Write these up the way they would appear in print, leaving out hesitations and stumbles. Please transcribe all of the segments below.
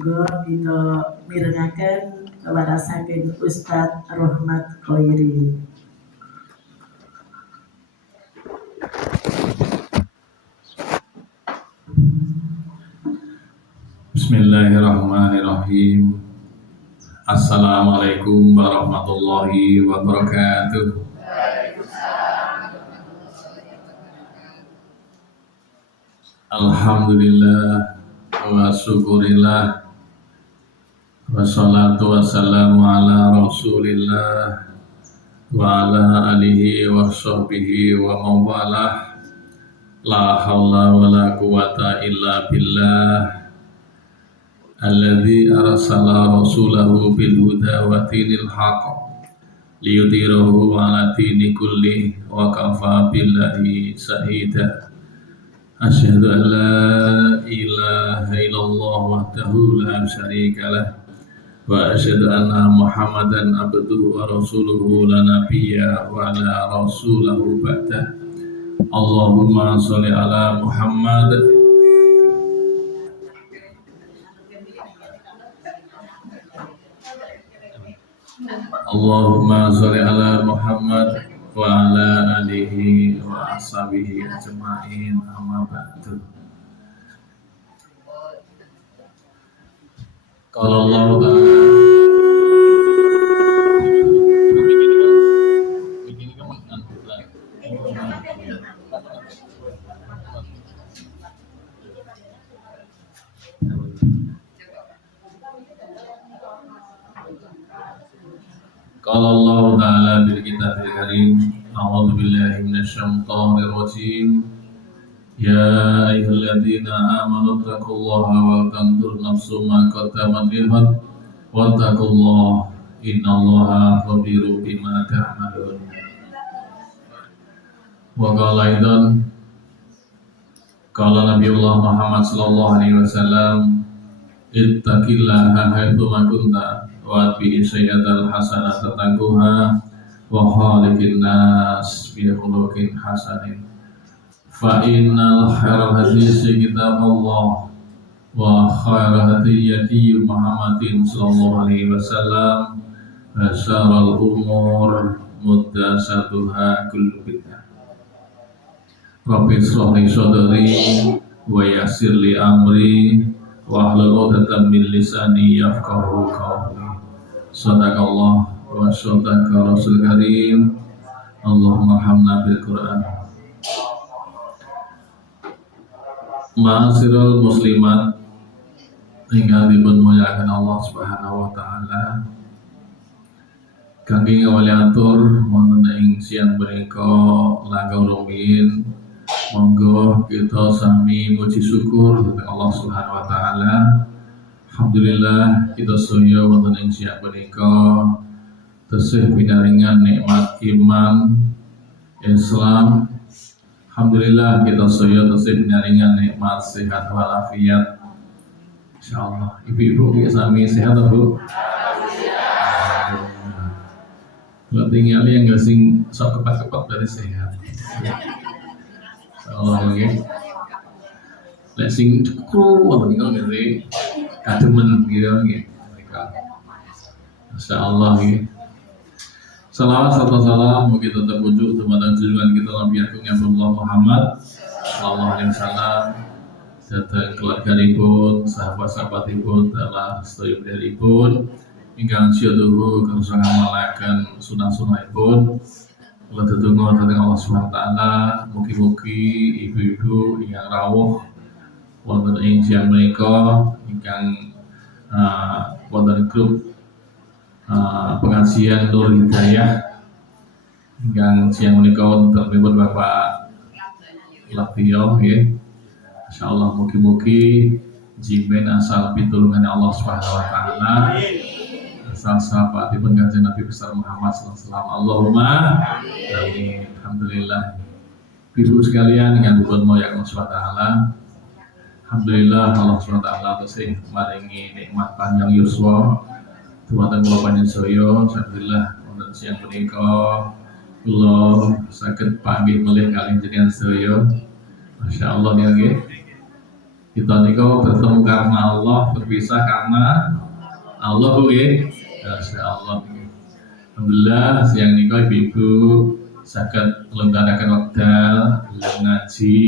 monggo kita mirengaken warasaken Ustadz Rohmat Khoiri. Bismillahirrahmanirrahim. Assalamualaikum warahmatullahi wabarakatuh. Alhamdulillah wa syukurillah wassalatu wassalamu ala rasulillah wa ala alihi wa sahbihi wa mawalah. La hawla wa la quwata illa billah alladzi arsala rasulahu bil huda wa dinil haqq liyudhhirahu 'ala dini kulli wa kafa billahi shahida. Asyhadu an la ilaha illallah wahdahu la syarika lah wa asyhadu anna Muhammadan abduhu wa rasuluhu la nabiyya wa la rasulahu ba'da. Allahumma sholli ala Muhammad Allahumma sholli ala Muhammad wa ala alihi wa ashabihi ajma'in, amma ba'du. Qala Allah ta'ala Qala Allah ta'ala bil kitabil karim, a'udzu billahi minasyaitonir rajim. Ya ayyuhalladzina amanu taqullaha wa tanzur nafsum ma qaddamat lighad wa taqullaha innallaha khabirum bima ta'malun. Wa qala aidan qala Nabiullah Muhammad sallallahu alaihi wasallam, ittaqillaha haitsu ma kunta wa bi sayyidatil hasanata taquha wa khaliqin nas bi khuluqin hasanin. Fa innal khairal hadisi kitabullah wa khairal hadiyati Muhammadin sallallahu alaihi wasallam wa syarrul umur muhdatsatuha kullu bid'ah. Rabbi shrah li sadri wa yassir li amri wa hlul 'uqdatam min lisani yafqahu qawli. Sadaqallah wa sadaqa Rasul Karim. Allahumma hamna bil Quran. Ma'asyiral muslimat ingkang dipun mulyakaken Allah Subhanahu wa taala. Kangge ngawali atur wonten ing siang menika langkung rumiyin, monggo kita sami muji syukur dhateng Allah Subhanahu wa taala. Alhamdulillah kita sedaya wonten ing siang menika tasih pinaringan nikmat iman Islam. Alhamdulillah kita sedaya tasih pinaringan nikmat sehat walafiat. Insyaallah ibu-ibu kita sami sehat Bu. Kalau tinggal yang nggak sing sok kepat-kepat dari sehat. Insyaallah nggih. Lek sing cukup wonten tinggal ngene kademen gitu nggih mereka. Masyaallah nggih. Salawat serta salam mugi tetap wujud dumateng junjungan kita Nabi Agung Rasulullah Muhammad sallallahu alaihi wasallam, dhateng keluarganipun, sahabat-sahabatipun, dalah sedaya pun ingkang syuduhu kersa ngamalaken sunah-sunahipun. Kula tetunggu dhateng Allah Subhanahu wa taala, mugi-mugi ibu-ibu ingkang rawuh wonten ing siang menika ingkang wonten grup pengajian Nur Hidayah ingkang siang menika wonten Bapak Labio nggih. Insyaallah mugi-mugi jimen asal pitulungan Allah Subhanahu wa taala, asal sahabatipun Kanjeng Nabi besar Muhammad sallallahu alaihi wasallam. Allahumma amin. Alhamdulillah. Ibu sekalian ingkang dipun mulyakaken Allah Subhanahu wa taala. Alhamdulillah Allah SWT tasih maringi nikmat panjang yuswa dumateng kula panjenengan. Alhamdulillah wonten siang punika kula saged panggih melih kalih jenengan sedaya. Masyaallah nggih. Kita niku bertemu karena Allah, berpisah karena Allah Bu nggih. Masya Allah. Alhamdulillah siang niku ibu-ibu saged nglontarake wekdal ngaji.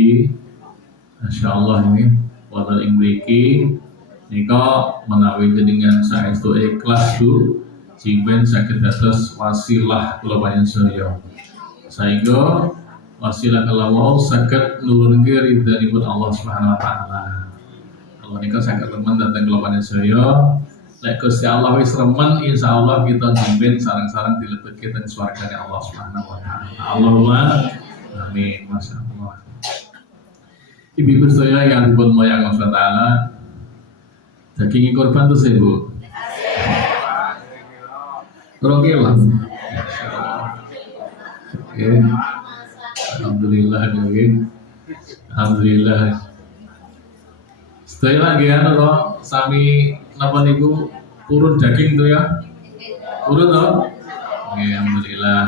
Masya Allah ini wonten ing mriki nika menawi jenengan saestu ikhlas Bu, jiben saged dados wasilah kula panjenengan sehingga wasilah kalau saged nurunke ridhanipun Allah Subhanahu wa taala. Allah nika saged remen dhateng kula panjenengan. Lek Gusti Allah wis remen insyaallah kita jiben sareng-sareng dilebetke teng swargane Allah Subhanahu wa taala. Allahumma amin. Masyaallah. Ibu-ibu saya yang dipun moyang Allah taala daging korban tuh saya Bu. Kurang lah. Oke. Alhamdulillah oke. Alhamdulillah. Sedaya lagi to sami napa niku purun daging tuh ya. Purun to? Oke, alhamdulillah.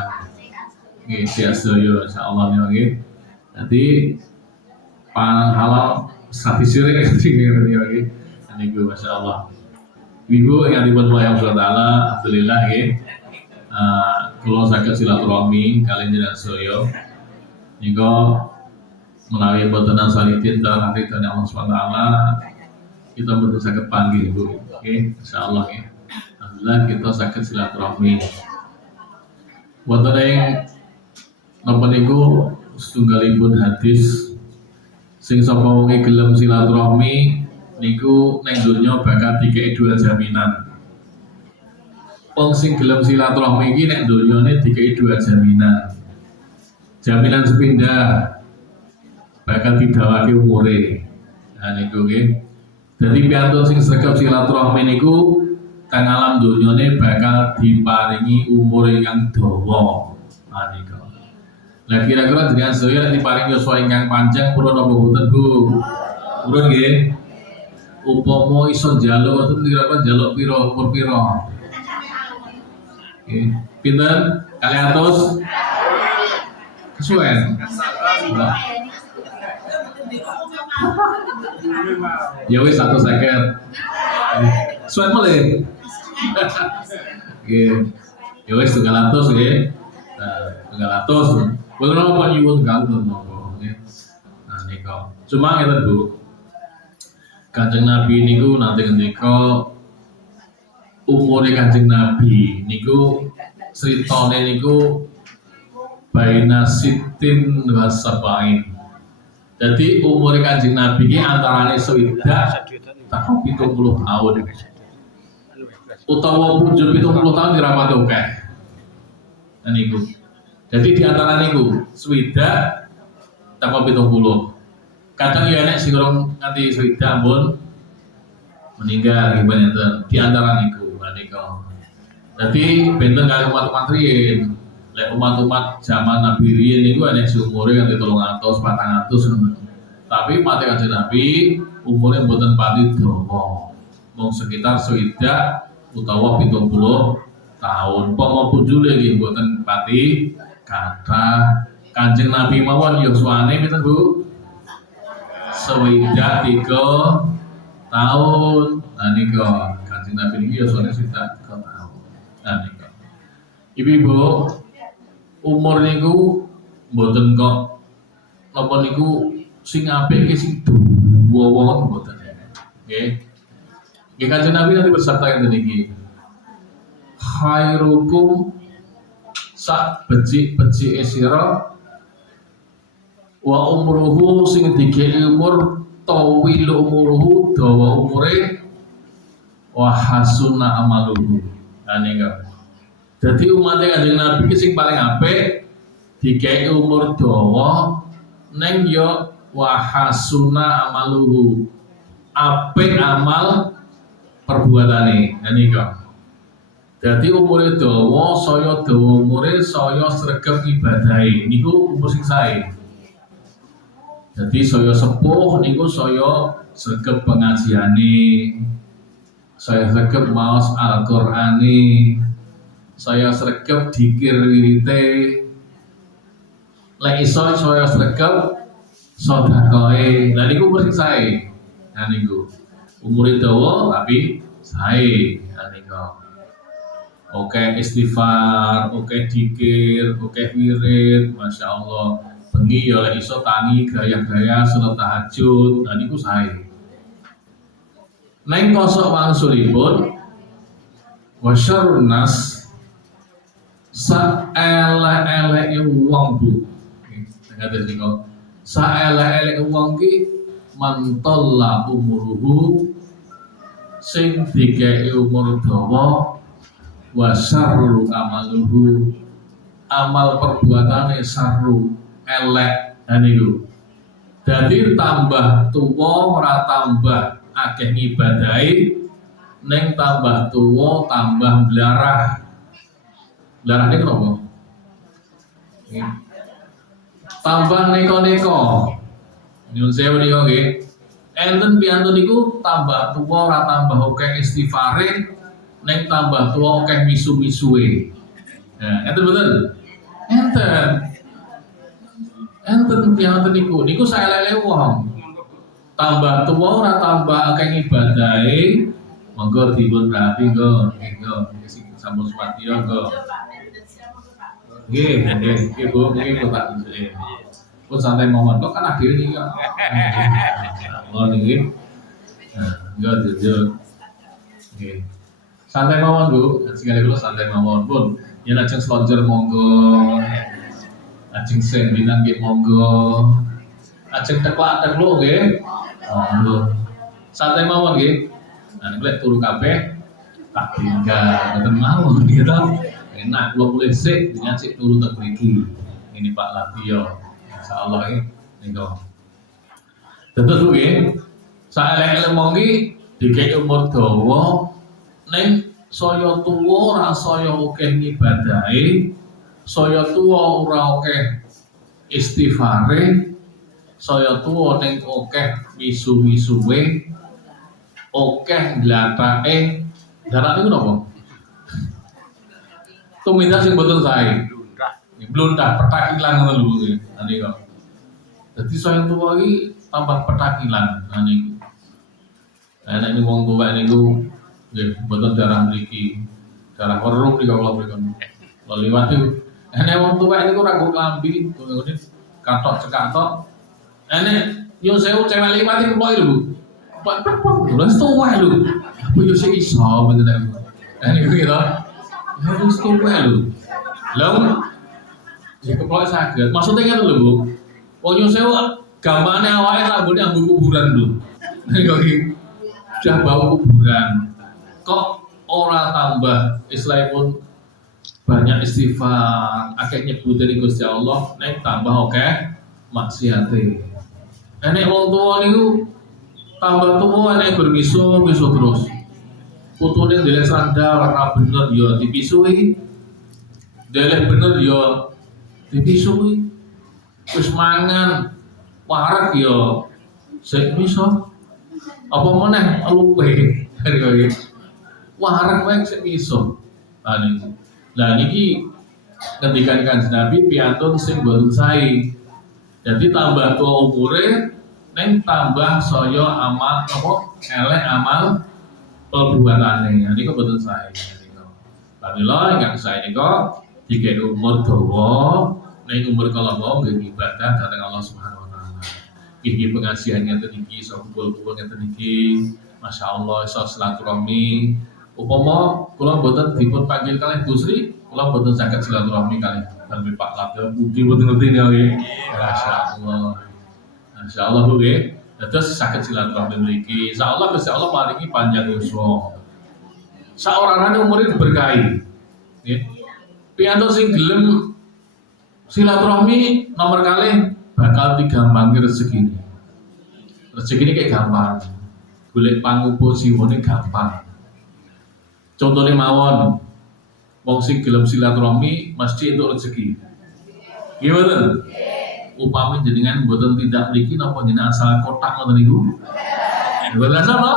Oke, siap sedaya insyaallah nggih. Nanti pangan halal sapi sirih nggih. Niku masyaallah. Ibu yang dipun wayang Allah taala alhamdulillah nggih. Kula saged silaturahmi kaliyan jenengan sedaya. Nika menawi boten asalipun dalem ridhone Allah Subhanahu wa taala kita boten saged panggih Bu. Nggih, insyaallah nggih. Alhamdulillah kita saged silaturahmi. Wonten ing napa niku setunggalipun hadis sing sapa wong gelem silaturahmi niku neng dunya bakal dikei 2 jaminan. Wong sing gelem silaturahmi iki nek dunyane dikei 2 jaminan. Jaminan sepindah bakal didawake umure. Nah niku nggih. Dadi piantun sing sregep silaturahmi niku kang alam dunyane bakal diparingi umur ingkang dawa. Nah niku. Lah kira-kira dengan saya diparingi yuswa ingkang panjang purun apa boten Bu? Purun nggih. Upama iso njaluk wonten kira-kira njaluk pira umur pira? Nggih. Pinten? 200? Kesuwen. Ya wis 150. Suwen melih. Nggih. Ya wis 200 nggih. Nah, 200. Boten apa nyuwun ganten monggo nggih. Nah nika. Cuma ngeten Bu. Kanjeng Nabi niku nanti ngendika umure Kanjeng Nabi niku critane niku baina sitin wa sabain. Jadi umure Kanjeng Nabi iki antarane swidak tahu 70 tahun. Utawa punjul 70 tahun dirapati akeh. Niku. Jadi di antara niku swidak tahu 70. Kadang ya nek sing urung nganti swidak pun meninggal nggih di antara niku menika. Dadi benten kali umat-umat riyin. Lek umat-umat zaman Nabi riyin niku enek sing umure nganti 300, 400 ngono. Tapi mate Kanjeng Nabi umure mboten pati dawa. Mung sekitar swidak utawa 70 tahun. Pomo punjule nggih mboten pati kathah. Kanjeng Nabi mawon yuswane pinten Bu? Swidak 3 tahun. Nah nika Kanjeng Nabi niki yuswane swidak 3 tahun. Nah nika. Ibu-ibu umur niku mboten kok napa niku sing apik iki sing duwa wong mboten. Nggih. Nggih Kanjeng Nabi nanti bersabda ngene iki. Khairukum sak becik-becike sira wa umruhu sing dikei umur tawil umuruhu dawa umure wa hasuna amaluhu. Nah nika. Dadi umat Kanjeng Nabi ki sing paling apik dikei umur dawa neng yo wa hasuna amaluhu. Apik amal perbuatane. Nah nika. Dadi umure dawa saya dawa umure saya sregep ibadahe niku umur sing sae. Jadi saya sepuh niku saya sregep pengajiane, saya sregep maos Al-Qur'ane, saya sregep dzikir wirite. Lek iso saya sregep sedekahe. Lah niku umur sing sae. Nah niku. Umure dawa tapi sae. Nah niku. Oke istighfar, oke dikir, oke wirid, masya Allah. Bengi ya lek iso tangi gaya-gaya salat tahajud, nah niku sae. Neng kosok wangsulipun wasyarun nas saelek-eleke wong bu. Ngaten niku. Saelek-eleke wong ki mantalla umuruhu sing digawe umur dawa wa syarru amaluhu amal perbuatane sarru elek niku. Dadi tambah tuwa ora tambah akeh ngibadahi ning tambah tuwa tambah blarah. Blarah niku napa? Tambah neko-neko. Nyun sewu niku nggih. Enten piyantun niku tambah tuwa ora tambah akeh istighfare ning tambah tua akeh misu-misuwe. Nah, enten betul. Enten piyanten niku saelele wong. Tambah tua ora tambah akeh ngibadahe, monggo dipun rapi nggo, sampun sepatio nggo. Nggih, Bu, nggih tak dhisik. Pun santai mawon kok kan akhir iki. Oh niki. Nah, nggo jujur. Nggih. Santai mawon Bu, sekali dulu santai mawon pun. Yen ajeng sloncer monggo. Ajeng sendingan nggih monggo. Ajeng teklak-tekluk nggih. Monggo. Santai mawon nggih. Nah, nek turu kabeh tak tinggal ngoten mawon gitu. Enak kula mulih sik dengan sik turu teng mriki. Ini Pak Latio. Insyaallah iki niku. Tetes nggih. Saelek-elek mong iki dikek umur dawa ning saya tuwa ora saya akeh ngibadahe, saya tuwa ora akeh istighfare, saya tuwa ning akeh misu-misuwe, akeh nglatake. Darak niku napa? Tumindak sing boten sae. Blundah petak ilang ngono lho nggih. Niku. Dadi saya tuwa iki tambah petak ilang niku. Nek niku wong tuwa niku nggih, mboten darah mriki. Darah weruh niku kula mrikon. Kula liwat niku. Nek wong tuwek niku ora nggo klambi, ngene katok cekatok. Nek yo sewu cewek liwat niku kok lho. Pak, wis tuwek lho. Apa yo sik iso mboten niku. Niku gitu. Ya wis tuwek lho. Lah ya keplok saged. Maksudnya ngene lho, Bu. Wong yo sewu gampane awake rambune ambung kuburan lho. Niku iki. Sudah bau kuburan. Kok ora tambah istilahipun banyak istighfar, akeh nyebutin Gusti Allah, nek tambah akeh maksiate. Nek wong tuwa niku tambah tuwa nek bermisu terus. Putune ndelek sandal ora bener ya dipisui. Ndelek bener ya dipisui. Wis mangan warak ya sik miso. Apa meneh luwe kaya warak wae sik iso. Lah niki ngendikan Kanjeng Nabi piantun sing boten sae. Jadi tambah tua umure neng tambah saya amal apa elek amal perbuatane. Niku boten sae niku. Pamila ingkang sae niku dikek umur dawa ning umur kala wau nggih ibadah dhateng Allah Subhanahu wa taala. Iki pengajian ngeten iki iso kumpul-kumpul ngeten iki. Masya Allah iso silaturahmi. Upama kula mboten dipun panggil kalih Bu Sri, kula mboten saged silaturahmi kalih Pak Latio Budi mboten ngerti nggih. Masya Allah. Masya Allah Bu nggih. Dados saged silaturahmi mriki. Insyaallah Gusti Allah paringi panjang yuswa. Saorangane umure diberkahi. Nggih. Piantun sing gelem silaturahmi nomor kalih bakal digampangi rezeki. Rezeki ini kayak gampang. Golek pangupo siwone gampang. Contohnya mawon, wong sing gelem silaturahmi mesti entuk rezeki. Gimana? Upami jenengan mboten tidak mriki napa jenengan asal kotak ngoten niku? Mboten asal to?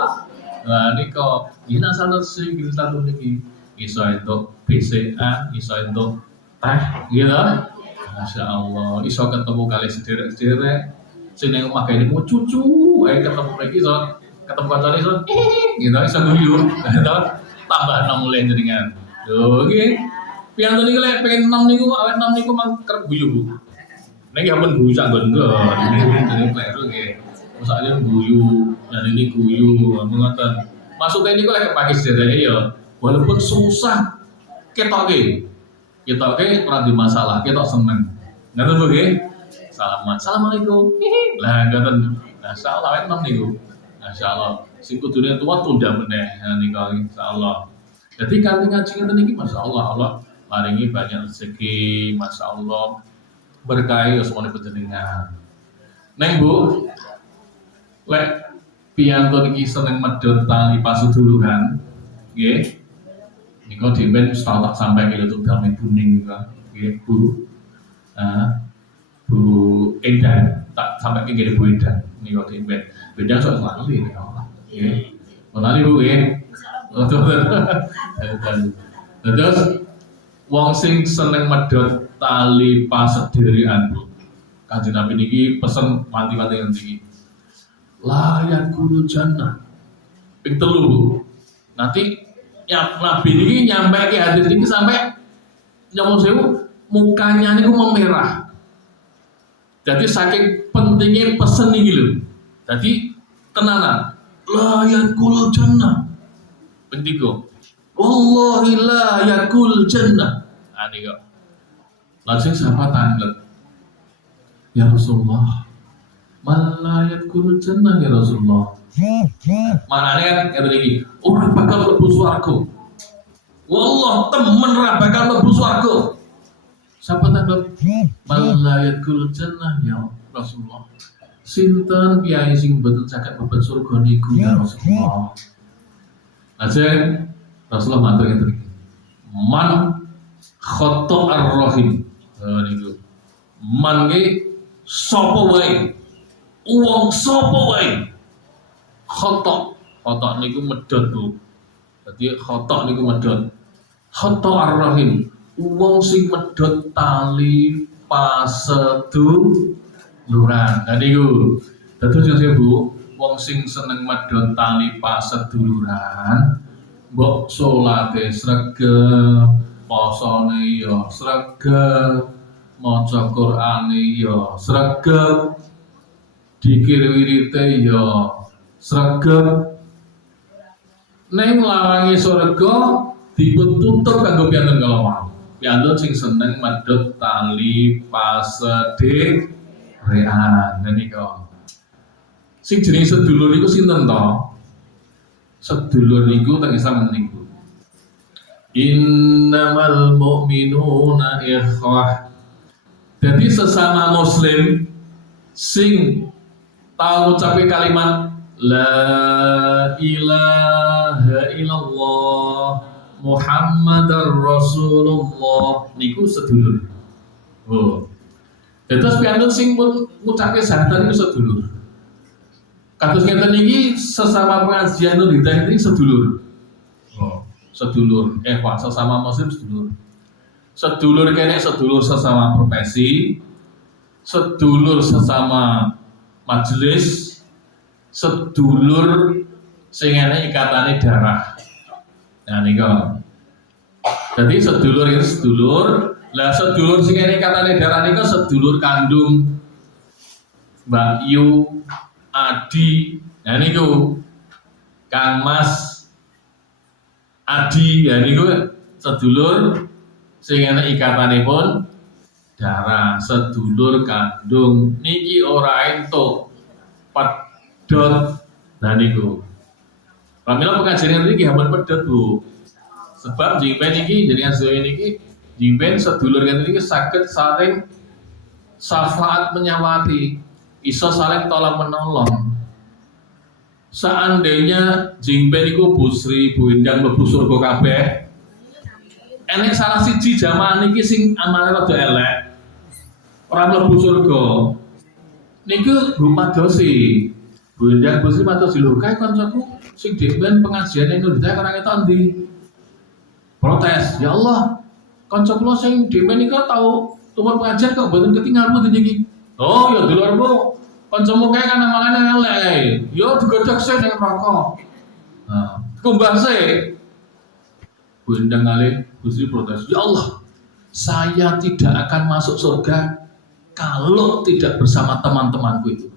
Lah nika yen asal sing silaturahmi niki iso entuk BCA, iso entuk teh, gitu. Masya Allah, iso ketemu kali sederek-sederek. Sing nang omah kene mau cucu, ae ketemu lagi iso ketemu kancane iso gitu iso guyu. Tambah 6 mulai jenengan. Lho nggih. Piantun niku lek pengen 6 niku awet 6 niku mang kerep guyu, Bu. Nek ya pun guyu sak nggon lho. Ini kleru nggih. Masaknya guyu, dan ini guyu, ngoten. Maksudnya niku lek pagi sederek ya, walaupun susah ketoke ora di masalah, ketok seneng. Ngoten Bu nggih. Salaman. Assalamualaikum. Lah ngoten. Masyaallah awet 6 niku. Masyaallah. Sing kudune tuwa tunda meneh nika insyaallah. Jadi kanthi ngaji ngeten iki masyaallah Allah maringi banyak rezeki, masyaallah. Berkahi semua panjenengan. Neng Bu, lek piyantun iki seneng medhot tali paseduluran, nggih. Nika dimen wis tak sampai kilo damai kuning nggih Bu. Bu Endan tak sampai ke Bu Endan nika dimen. Beda sok lali nika. Nggih. Lali Bu nggih. Terus wong sing seneng medhot tali pasedirian Bu. Kanjeng Nabi niki pesen wanti-wanti niki. Layan gulu jannah. Ping 3 Bu. Nanti ya Nabi niki nyampe ke hadis niki sampai nyomong sewu mukanya niku memerah. Jadi saking pentingnya pesen niki lho. Jadi tenanan. Layan gulu jannah. Ping 3. Wallahi la yakul jannah. Ani kok. Langsung sahabat tanglet. Ya Rasulullah, man la yakul jannah ya Rasulullah. Manane kan kata iki, ora bakal mlebu swarga. Wallah temen ora bakal mlebu swarga. Sahabat tanglet. Man la yakul jannah ya Rasulullah. Sinten piyai sing mboten saged mlebu surga niku ya Rasulullah. Lajeng Rasulullah matur ngeten iki. Man khotta ar-rahim. Niku. Man ki sapa wae. Wong sapa wae. Khotta niku medhot Bu. Dadi khotta niku medhot. Khotta ar-rahim. Wong sing medhot tali paseduluran. Nah niku. Dados yo Bu, wong sing seneng medhot tali paseduluran mbok salate sregep, posone ya sregep, maca Qur'ane ya sregep, dikir wirite ya sregep. Ning larange surga ditutup kanggo piantun kalawau. Piantun sing seneng medhot tali pasedherean menika. Sing jenenge sedulur niku sinten to? Sedulur niku teng Islam niku. Innamal mu'minuna ikhwah. Jadi sesama muslim sing tahu ucape kalimat la ilaha illallah Muhammadar Rasulullah niku sedulur. Oh. Terus piantun sing ngucape syahadat niku sedulur. Kados ngeten iki sesama pengajian Nurhidayah ini sedulur. Oh, sedulur. Sesama muslim sedulur. Sedulur kene sedulur sesama profesi, sedulur sesama majelis, sedulur sing ana ikatane darah. Nah niku. Jadi sedulur itu sedulur, lah sedulur sing ana ikatane darah niku sedulur kandung Mbak Yu Adi, nah niku Kang Mas Adi, ya niku sedulur sing ana ikatanipun darah, sedulur kandung niki ora entuk pedhot. Nah niku. Pramila pengajian niki hampir pedhot Bu. Sebab jingpen niki jenengan sedaya niki jingpen sedulur ngeten niki saged saling syafaat menyawati. Iso saling tolong menolong. Seandainya jingpen iku Bu Sri, Bu Endang mlebu surga kabeh, enek salah siji jamaah niki sing amale rada elek, ora mlebu surga. Niku rumadosi. Bu Endang Bu Sri matur lho kae kancaku sing dhewe pengajian ning Nurhidayah ora ketok ndi. Protes, ya Allah, kanca kula sing dhewe niku tau tumur pengajian kok mboten ketingal mboten niki. Oh ya dulurmu Kancamu kae kan mangane elek. Yo digodhog sik ning rokok. Nah, kumbah sik. Bundang kali Gusti protes. Ya Allah, saya tidak akan masuk surga kalau tidak bersama teman-temanku itu.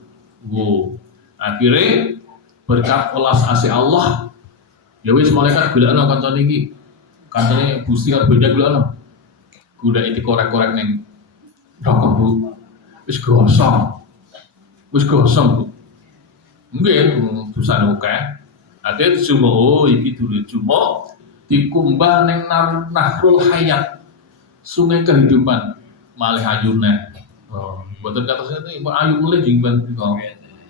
Wow. Akhirnya berkat welas asih Allah, ya wis malaikat golekno kancane iki. Kancane Gusti arep beda golekno. Kuda iki korek-korek ning rokok Bu. Wis gosong. Wis gosong Bu. Nggih, dosane akeh. Ate cuma oh iki dulu cuma dikumbah ning Nahrul Hayat. Sungai kehidupan malih ayune. Oh, mboten katos itu ayu mulih jingban kok.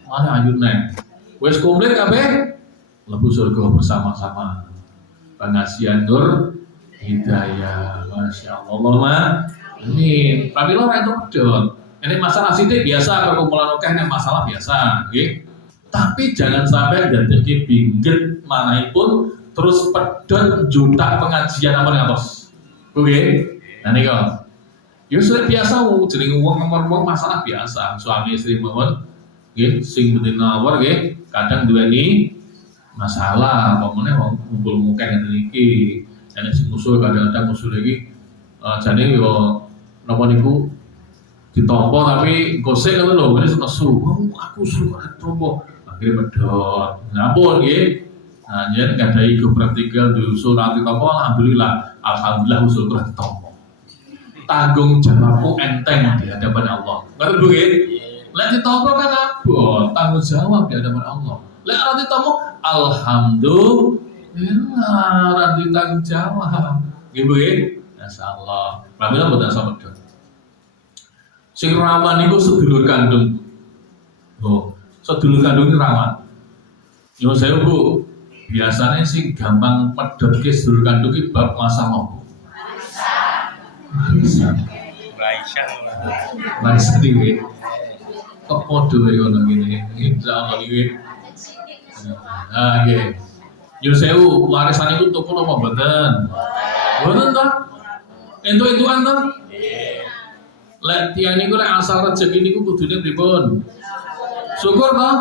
Malih ayune. Wis komplit kabeh mlebu surga bersama-sama. Pengasihan Nur Hidayah. Masyaallah. Amin. Tapi lo itu pedot. Ini masalah sithik biasa perkumpulan akeh nek masalah biasa, nggih. Tapi jangan sampai dadeki binget manahipun terus pedot juta pengajian apa ngatos. Oke. Nah niku. Ya sudah biasa jenenge wong nomor masalah biasa. Suami istri mawon nggih sing betina awor nggih kadang duweni masalah pokoknya ngumpul mukeh ngene iki. Enek sing usul kadang-kadang usul iki jane yo napa niku ditampa tapi gosek ngono lho, wis nesu. Aku suruh tompo. Akhirnya pedot. Ngapun nggih. Nah, yen gadahi kepratigal usul nanti tompo alhamdulillah usul tompo. Tanggung jawabku enteng di hadapan Allah. Ngerti Bu nggih? Lek ditampa kan abot, tanggung jawab di hadapan Allah. Lek ora ditampa alhamdulillah ora ditanggung jawab. Nggih Bu nggih? Masyaallah. Pramila mboten asa pedot. Sing rawan niku sedulur kandung. Oh, sedulur kandung ini rawan. Yo saya Bu, biasanya sing gampang pedot ke sedulur kandung iki bab masa nopo? Warisan iki. Kok padha wae ngono ngene. Insyaallah iki. Ah nggih. Yo sewu warisan iku tuku napa mboten? Mboten ta? Entuk-entukan ta? Lek tiyang niku lek asal rezeki niku kudune pripun? Syukur to?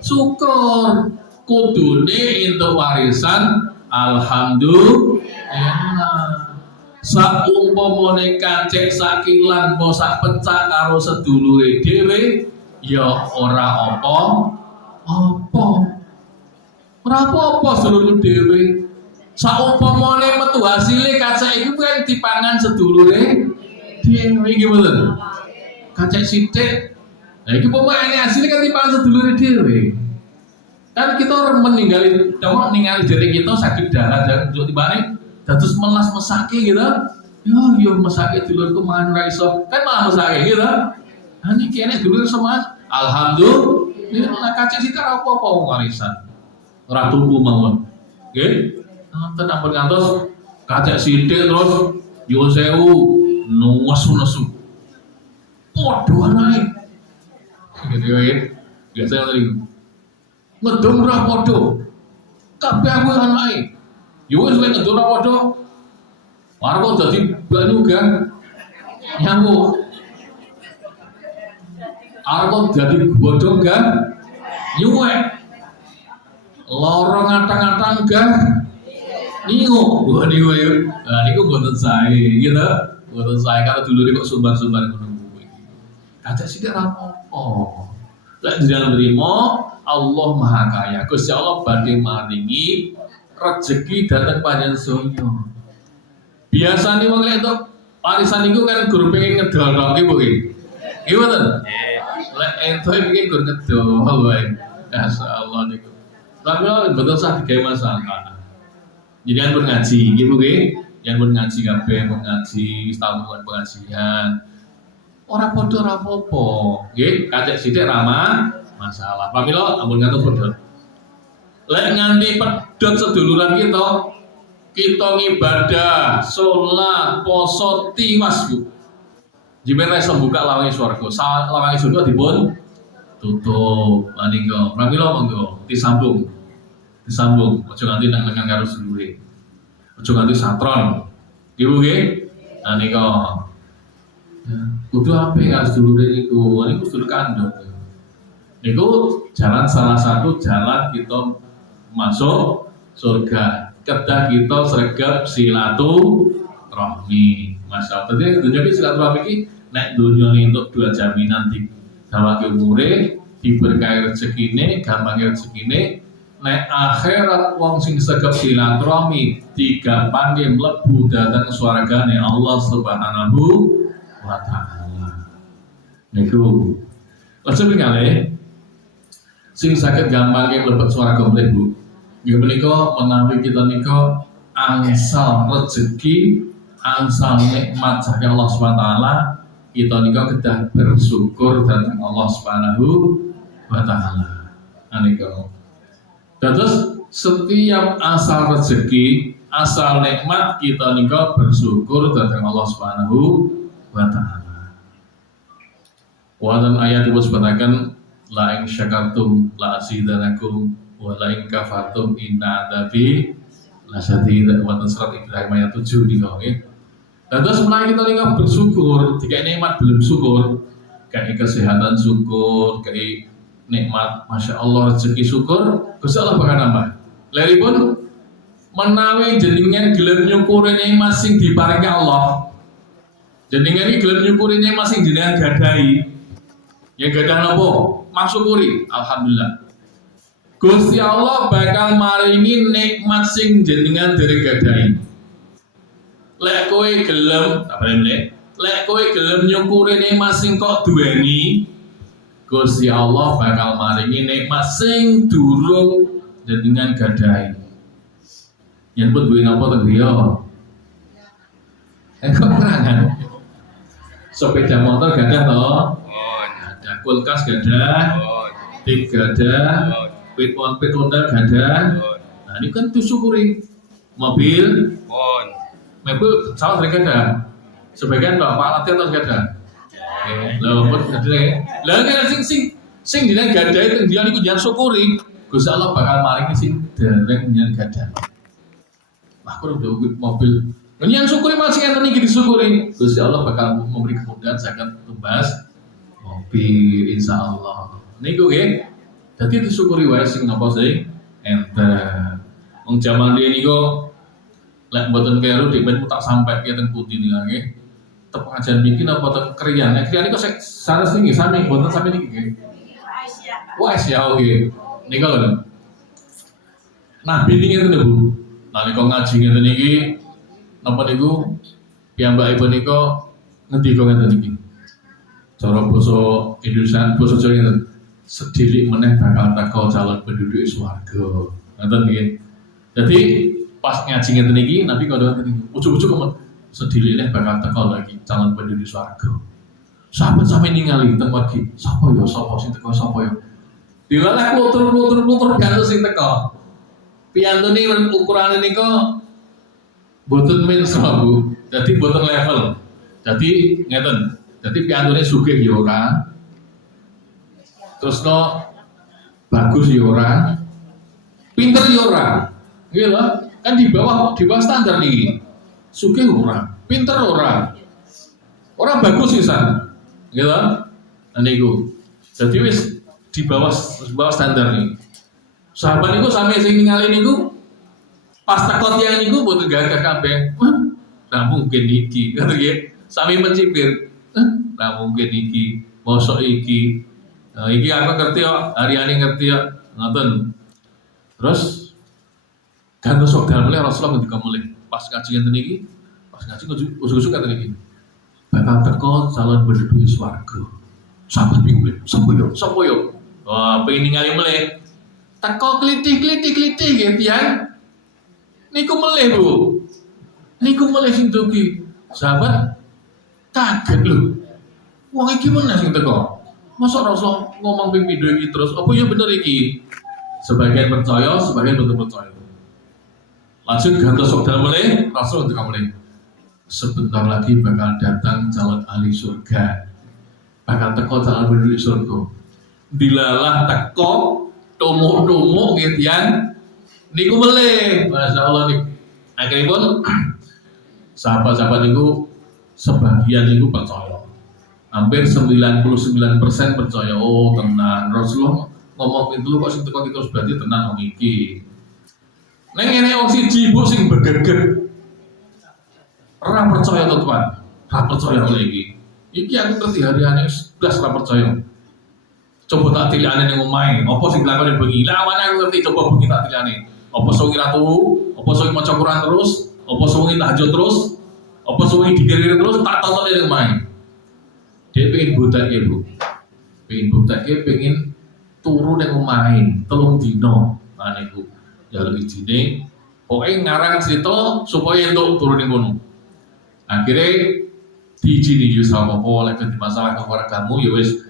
Syukur. Kudune entuk warisan alhamdulillah. Saumpamane kancek sakilan apa sak pecak karo sedulure dhewe ya ora apa-apa. Ora apa-apa sedulur dhewe. Saumpamane metu hasile kacek iku kan dipangan sedulure dhewe iki mboten. Kacek sithik. Lah iki pemane hasilnya kan dipangan sedulure dhewe. Kan kita meninggali diri kita sakit darah dan untuk dibalik dados melas mesake gitu. Yo mesake dulurku mangan ra iso. Kan malah mesake gitu. Nah niki enek dulur sama alhamdulillah kacek sithik ora apa-apa warisan. Ora tuku mawon. Nggih. Nonton ampun ngantos kacek sithik terus yo sewu nesu. Podo anae. Gitu ya. Biasa tadi. Ngedum ra podo. Kabeh aku anae. Yo wis nek ngedum ra podo. Warga dadi banyu kan. Nyamuk. Arep dadi bodong kan. Nyuwek. Lorong ngata-ngata kan. Niku, wah niku ya. Nah niku mboten sae, gitu. Mboten sae kalau dulure kok sumbar-sumbar ngono kuwi. Kacek sithik ra apa-apa. Lek jenengan nrimo, Allah Maha Kaya. Gusti Allah badhe maringi rezeki dhateng panjenengan. Biasane wong lek entuk warisan niku kan guru pengen ngedol-dol kuwi. Nggih mboten? Lek entuk iki guru ngedol wae. Masyaallah niku. Tapi mboten sah digawe masalah. Jadi kan ngaji, gitu yang ngaji kabeh, ngaji setahun pengajian. Orang podo rapopo, nggih, kacek sithik ramah masalah. Pamila ampun ngatur pedhot. Lek nganti pedhot seduluran kita ngibadah, salat, poso tiwas Bu. Jimen ra iso buka lawange swarga. Lawange surga dipun tutup. Manika, pramila monggo disambung. Aja nganti nang lengan karo sedulure. Aja nganti satron. Ibu nggih. Nah nika. Kudu apik karo sedulure niku. Niku sedulur kandhut. Niku jalan salah satu jalan kita masuk surga. Kedah kita sregep silaturahmi. Masya Allah. Jadi dunia ini silaturahmi ini nek dunia ini untuk dua jaminan di dawake umure, diberkahi rezekine, gampang rezekine. Nek akhirat wong sing sregep silaturahmi digampange mlebu dhateng swargane Allah Subhanahu wa taala. Niku aja pinggale sing saged gampange mlebet swarga mlebu. Nggih menika menawi kita nika angsal rezeki, angsal nikmat saking Allah Subhanahu wa taala, kita nika kedah bersyukur dhateng Allah Subhanahu wa taala. Anika. Terus setiap asal rezeki, asal nikmat kita nika bersyukur dhateng Allah Subhanahu wa taala. Wonten ayat disebutaken la in syakartum la azidanakum wa la in kafartum inna adzabi lasyadid. Wonten surat Ibrahim ayat 7 nika nggih. Terus menawi kita nika bersyukur, jika nikmat belum syukur, kayak kesehatan syukur, kayak nikmat Masya Allah rezeki syukur, Gusti Allah bakal nambah. Leripun menawi jenengan gelem nyukuri nikmat sing diparingi Allah. Jenengan iki gelem nyukuri nikmat sing jenengan gadahi. Ya gadah napa? Masyukuri, alhamdulillah. Gusti Allah bakal maringi nikmat sing jenengan dereng gadahi. Lek kowe gelem, apa meneh? Lek kowe gelem nyukuri nikmat sing kok duweni, Gusti Allah bakal maringi nikmat sing durung jenengan gadahi. Yen pun duwe napa to griya? Kok perangan? Sepeda motor gadah to? Ada kulkas gadah, tip gadah, pit Honda gadah. Nah ini kan disyukuri. Mobil, mobil salah mereka gadah. Sebagian bapak latih atau gadah. Lah pun gadah. Lah kan sing jenengan gadah itu dia niku jangan syukuri. Gusti Allah bakal maringi sing dereng jenengan gadah. Lah kok udah mobil yang syukuri masih enten iki disyukuri. Gusti Allah bakal memberi kemudahan saged tumbas mobil insyaallah. Niku nggih. Dadi disyukuri wae sing napa sing enten. Wong jaman riyen niku lek mboten karo dhewe tak sampai ke teng pundi niku nggih. Tep pengajian niki napa teng kriyan. Nek kriyan niku sanes niki sami mboten sami niki nggih. Wes ya oke. Niku lho. Nabi niki ngeten lho Bu. Nalika ngaji ngeten niki napa niku piyambakipun nika ngendika ngeten iki. Cara basa Indonesia basa Jawa ngeten. Sedilik meneh bakal teko calon penduduk swarga. Ngoten nggih. Dadi pas ngaji ngeten iki Nabi kandha ngeten iki. Ujug-ujug kemen sedilik meneh bakal teko lagi calon penduduk swarga. Sahabat sampe ningali teng margi. Sapa ya sapa sing teko sapa ya. Dilalah klutur gantos sing teko. Piyantune ukurane nika boten mensra Bu. Dadi boten level. Dadi ngeten. Dadi piantune sugih ya ora. Terusno bagus ya ora. Pinter ya ora. Nggih lho, kan di bawah standar niki. Sugih ora, pinter ora. Ora bagus sisan. Nggih lho. Niku. Dadi wis di bawah standar niki. Sahabat niku sami sing ningali niku pas takut yang niku boten gagah kabeh. Nah mungkin iki, kata nggih. Sami mencibir. Nah mungkin iki, mosok iki. Nah, iki aku ngerti kok, hari-hari ngerti kok. Ngoten. Terus gantos sok dalem Rasulullah ngendika mulih. Pas ngaji ngeten iki, pas ngaji ujug-ujug ngaten iki. Bakal teko calon penduduk swarga. Sahabat bingung. Sopo yo? Wah, pengen ningali mulih. Teko klitih nggih tiyang. Niku melih Bu. Niku melih sing dugi. Sahabat kaget lho. Wong iki meneh sing teko. Masa Rasul ngomong ping pindho iki terus, apa ya bener iki? Sebagian percaya, sebagian boten percaya. Lanjut gantos sok dalem melih, Rasul teko melih. Sebentar lagi bakal datang calon ahli surga. Bakal teko calon penduduk surga. Dilalah teko tumuk-tumuk gitu yang niku melih, Masya Allah nih. Akhirnya pun sahabat-sahabat niku sebagian niku percaya, Hampir 99% percaya, oh tenan Rasulullah ngomong itu kok sing teko itu berarti tenan wong iki. Neng ngene wong siji bu sing bergeget. Ora percaya to Tuhan. Ora percaya oleh iki. Iki aku ngerti hariane blas ora percaya. Coba tak tilane ning omahe, apa sing dilakoni bengi? Lah awane aku ngerti coba bengi tak tilane. Apa suwi ra turu, apa suwi maca Quran terus, apa suwi tahajud terus, apa suwi dikir terus tak tonton ning omahe. Dia pengen budake bu, pengen budake, pengen turu ning omahe, 3 dino, niku. Ya lebih jine, pokoknya ngarang cerita supaya entuk turu ning kono. Akhirnya diizini yo sama apa lek di masalah keluargamu ya wis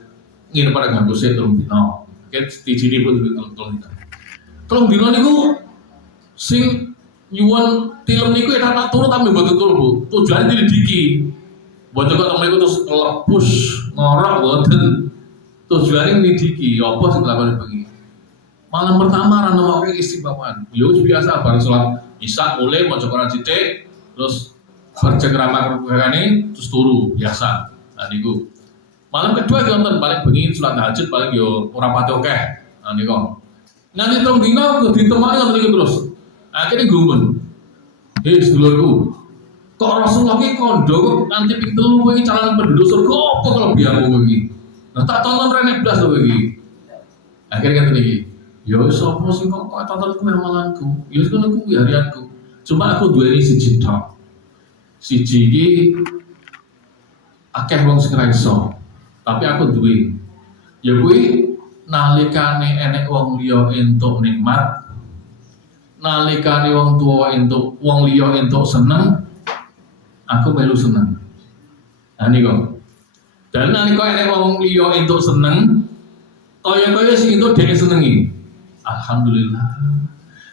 ngene pada ganggu saya 3 dino. Ket diizini pun 3 dino. 3 dino niku sing nyuwun film niku ya tak turu tapi mboten turu Bu. Tujuane dilediki. Buat kok temen iku terus ngelepus ngorok boten. Tujuane ngelidiki apa sing dilakoni bengi. Malam pertama ra nemokke istiqomah. Ya wis biasa bareng salat Isya mulai maca Quran sithik terus bercengkrama kerjane terus turu biasa. Nah niku. Malam kedua ki wonten paling bengi salat tahajud paling yo ora pati akeh. Nah niku. Nanti tong dina ditemoni ngoten niku terus. Akhirnya gumun. Sedulurku, kok Rasulullah ki kondo kok nanti ping 3 kowe iki calon penduduk surga apa kelebihanmu kowe iki? Nah tak tonton rene blas kowe iki. Akhirnya kata iki, ya sapa sing kok tonton kowe amalanku? Ya ngono kuwi harianku. Cuma aku duweni siji tok. Siji iki akeh wong sing ra iso. Tapi aku duwe. Ya kuwi nalikane enek wong liya entuk nikmat, nalikane wong tuwa entuk wong liya entuk seneng, aku melu seneng. Nah niku. Dan nalika enek wong liya entuk seneng, kaya-kaya sing entuk dhewe senengi. Alhamdulillah.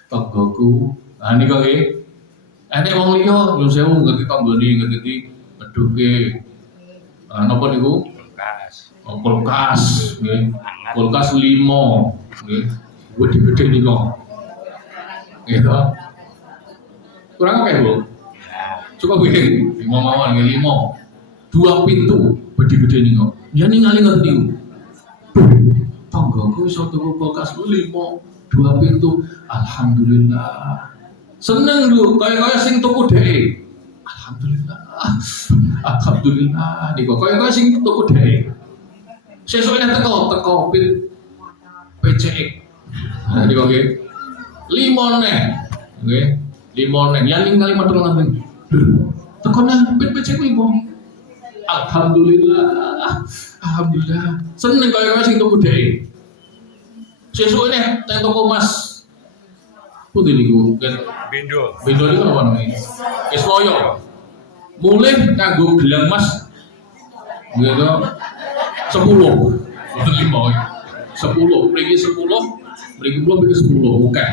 Tanggoku. Nah niku nggih. Enek wong liya yo sewu ngerti tanggane ngerti medhuke. Napa niku? Kulkas, nggih. Kulkas 5, nggih. Gede-gede niku. Gitu. Kurang apa Bu? Cukup bikin 5 mawon nggih 5. 2 pintu gede-gede niku. Ya ningali ngerti. Tanggaku iso tuku kulkas 5, 2 pintu. Alhamdulillah. Seneng lho, kaya-kaya sing tuku dhewe. Alhamdulillah. Alhamdulillah niku kaya-kaya sing tuku dhewe. Sesuk nek teko PCX. Nah niku nggih. 5 neh. Nggih, 5 neh. Ya ningali matur nuwun. Teko nang PCX 5. Alhamdulillah. Alhamdulillah. Seneng kaya-kaya sing tuku dhewe. Sesuk nek teng toko Mas putih niku kan Bindo niku apa namanya? Ismoyo. Mulih nganggo gelang emas. Gitu. 10. Boten 5. 10, mriki 10, mriki 10, oke.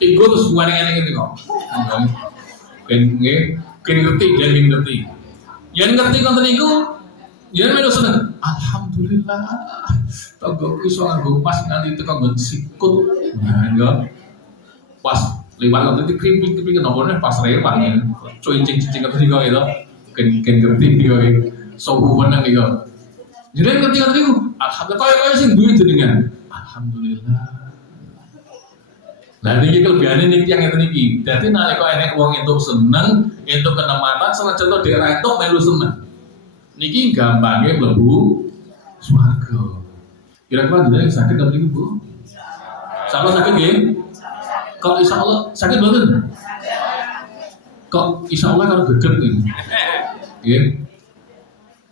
Tiga terus buane-ngene iki kok. Ben nggih, ngerti dan ngerti. Yen ngerti konten niku, yen melu seneng. Alhamdulillah. Tanggoku iso nganggo emas nganti teko nggon sikut. Nah, yo. Pas lewat nanti krimping nomornya pas lewat ya, cincin ngerti kok itu, kan ngerti kok itu, sohu menang itu. Jadi ngerti itu, alhamdulillah kaya sing duit jenengan, alhamdulillah. Nah ini kelebihannya nih yang itu nih, jadi nalika enek wong itu seneng, itu kenematan, salah contoh daerah itu melu seneng. Niki gampangnya mlebu swarga. Kira-kira jenengan sakit apa niku Bu? Sama sakit nggih? Kok insya Allah sakit banget? Kok insya Allah kalau geget nih? Gitu.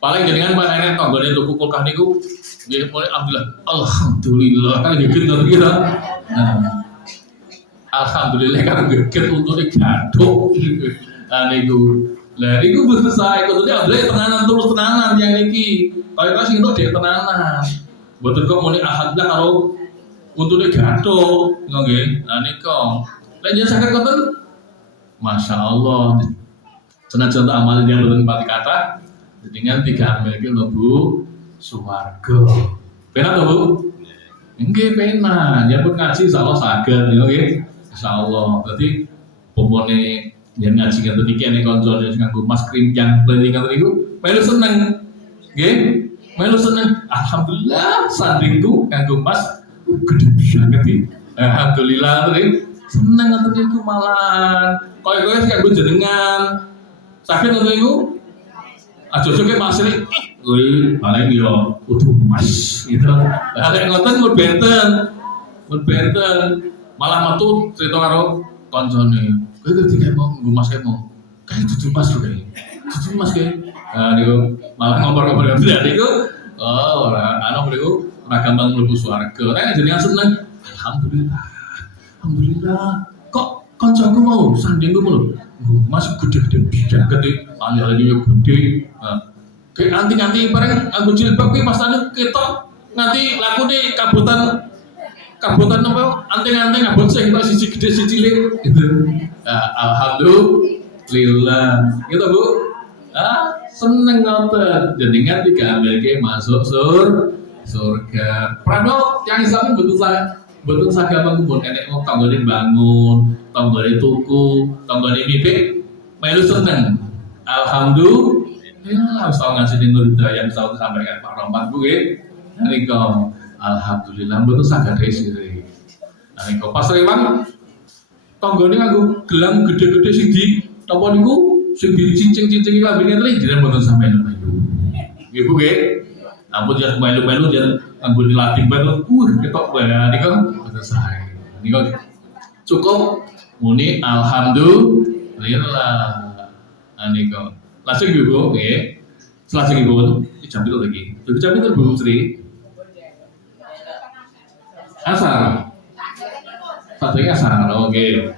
Paling jenengan pak nenek tanggane tuku kulkas niku, dia mulai alhamdulillah kan geget nggak kira? Nah, alhamdulillah kan geget untungnya gaduh. Nah niku, lah niku selesai. Maksudnya alhamdulillah tenanan terus tenanan yang niki. Kalau kasih itu dia tenanan. Betul kok mulai alhamdulillah kalau untungnya gaduh, nggih. Nah niku, lha yen saged ngoten, masya Allah. Senajan tak amal yang belum pati kata, dengan 3 amal iki mlebu swarga. Penak to, Bu? Nggih penak. Ya pun ngaji insyaallah saged nggih. Insyaallah. Berarti pomone yen ngaji ngoten iki nek kancane sing nganggo mas krim yang beli ngoten niku, melu seneng. Nggih. melu seneng. Alhamdulillah sandingku kanggo Mas gede banget iki. Alhamdulillah terus seneng ngoten niku malah koyo-koyo kanggo jenengan. Sakit ngoten niku. Aja-aja ke masri. Kuwi paling yo kudu Mas gitu. Lah nek ngoten mun benten. Malah metu cerita karo koncone. Kowe ketika mau nggo Mas mau. Kayak dudu Mas kok. Dudu Mas kae. Nah niku malah ngompor-ngompor niku. Oh, ora mriku ora gampang mlebu swarga. Nek jenengan seneng, alhamdulillah. Kok kancaku mau sandingku ngono. Mas gede-gede gede, ali-ali yo gede. Kayak anti-anti bareng nganggo jilbab ki pas anu ketok nganti lakune kabutan apa anting-anting abot sing tok siji gede siji cilik gitu. Alhamdulillah. Gitu Bu. Seneng ngoten. Jenengan digambarke masuk surga. Prano yang Islam betul sagapun pun enek wong tanggane bangun, tanggane tuku, tanggane mipik melu seneng. Alhamdulillah ustaz ngasih nur hidayah ustaz sampaikan Pak Rompat Bu nggih. Nika alhamdulillah betul saged sire. Nika pas rewang tanggane nganggo gelang gede-gede sing di napa niku sing dicincing-cincing lambene tri jenengan mboten sampeyan melu. Nggih Bu nggih. Ampun ya melu-melu jan anggo dilatih banget. Ketok bae nika mboten sae. Nika cukup muni alhamdulillah. Nika. Langsung Bu nggih. Selajeng Bu jam itu lagi. Jam itu Bu Sri. Asar. Sadaya asar. Oke.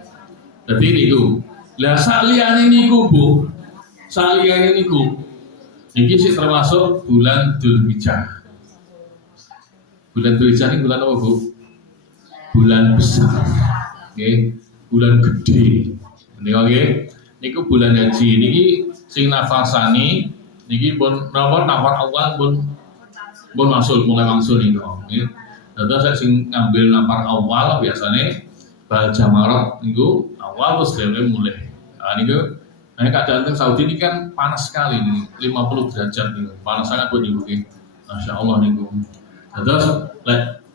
Dadi niku. Lah saliyane niku Bu. Saliyane niku. Niki sih termasuk bulan Dzulhijjah. Bulan Dzulhijjah ini bulan apa Bu? Bulan besar. Nggih, bulan gede. Niku nggih. Niku bulan haji niki sing nafasani niki pun nafar awal pun mulai wangsul niku. Nggih. Dados sing ngambil nafar awal biasane bal jamarat niku awal terus dhewe mulai. Niku keadaan teng Saudi ini kan panas sekali nih, 50 derajat nih, panas sangat buat ibu nih, masya Allah nih. Terus,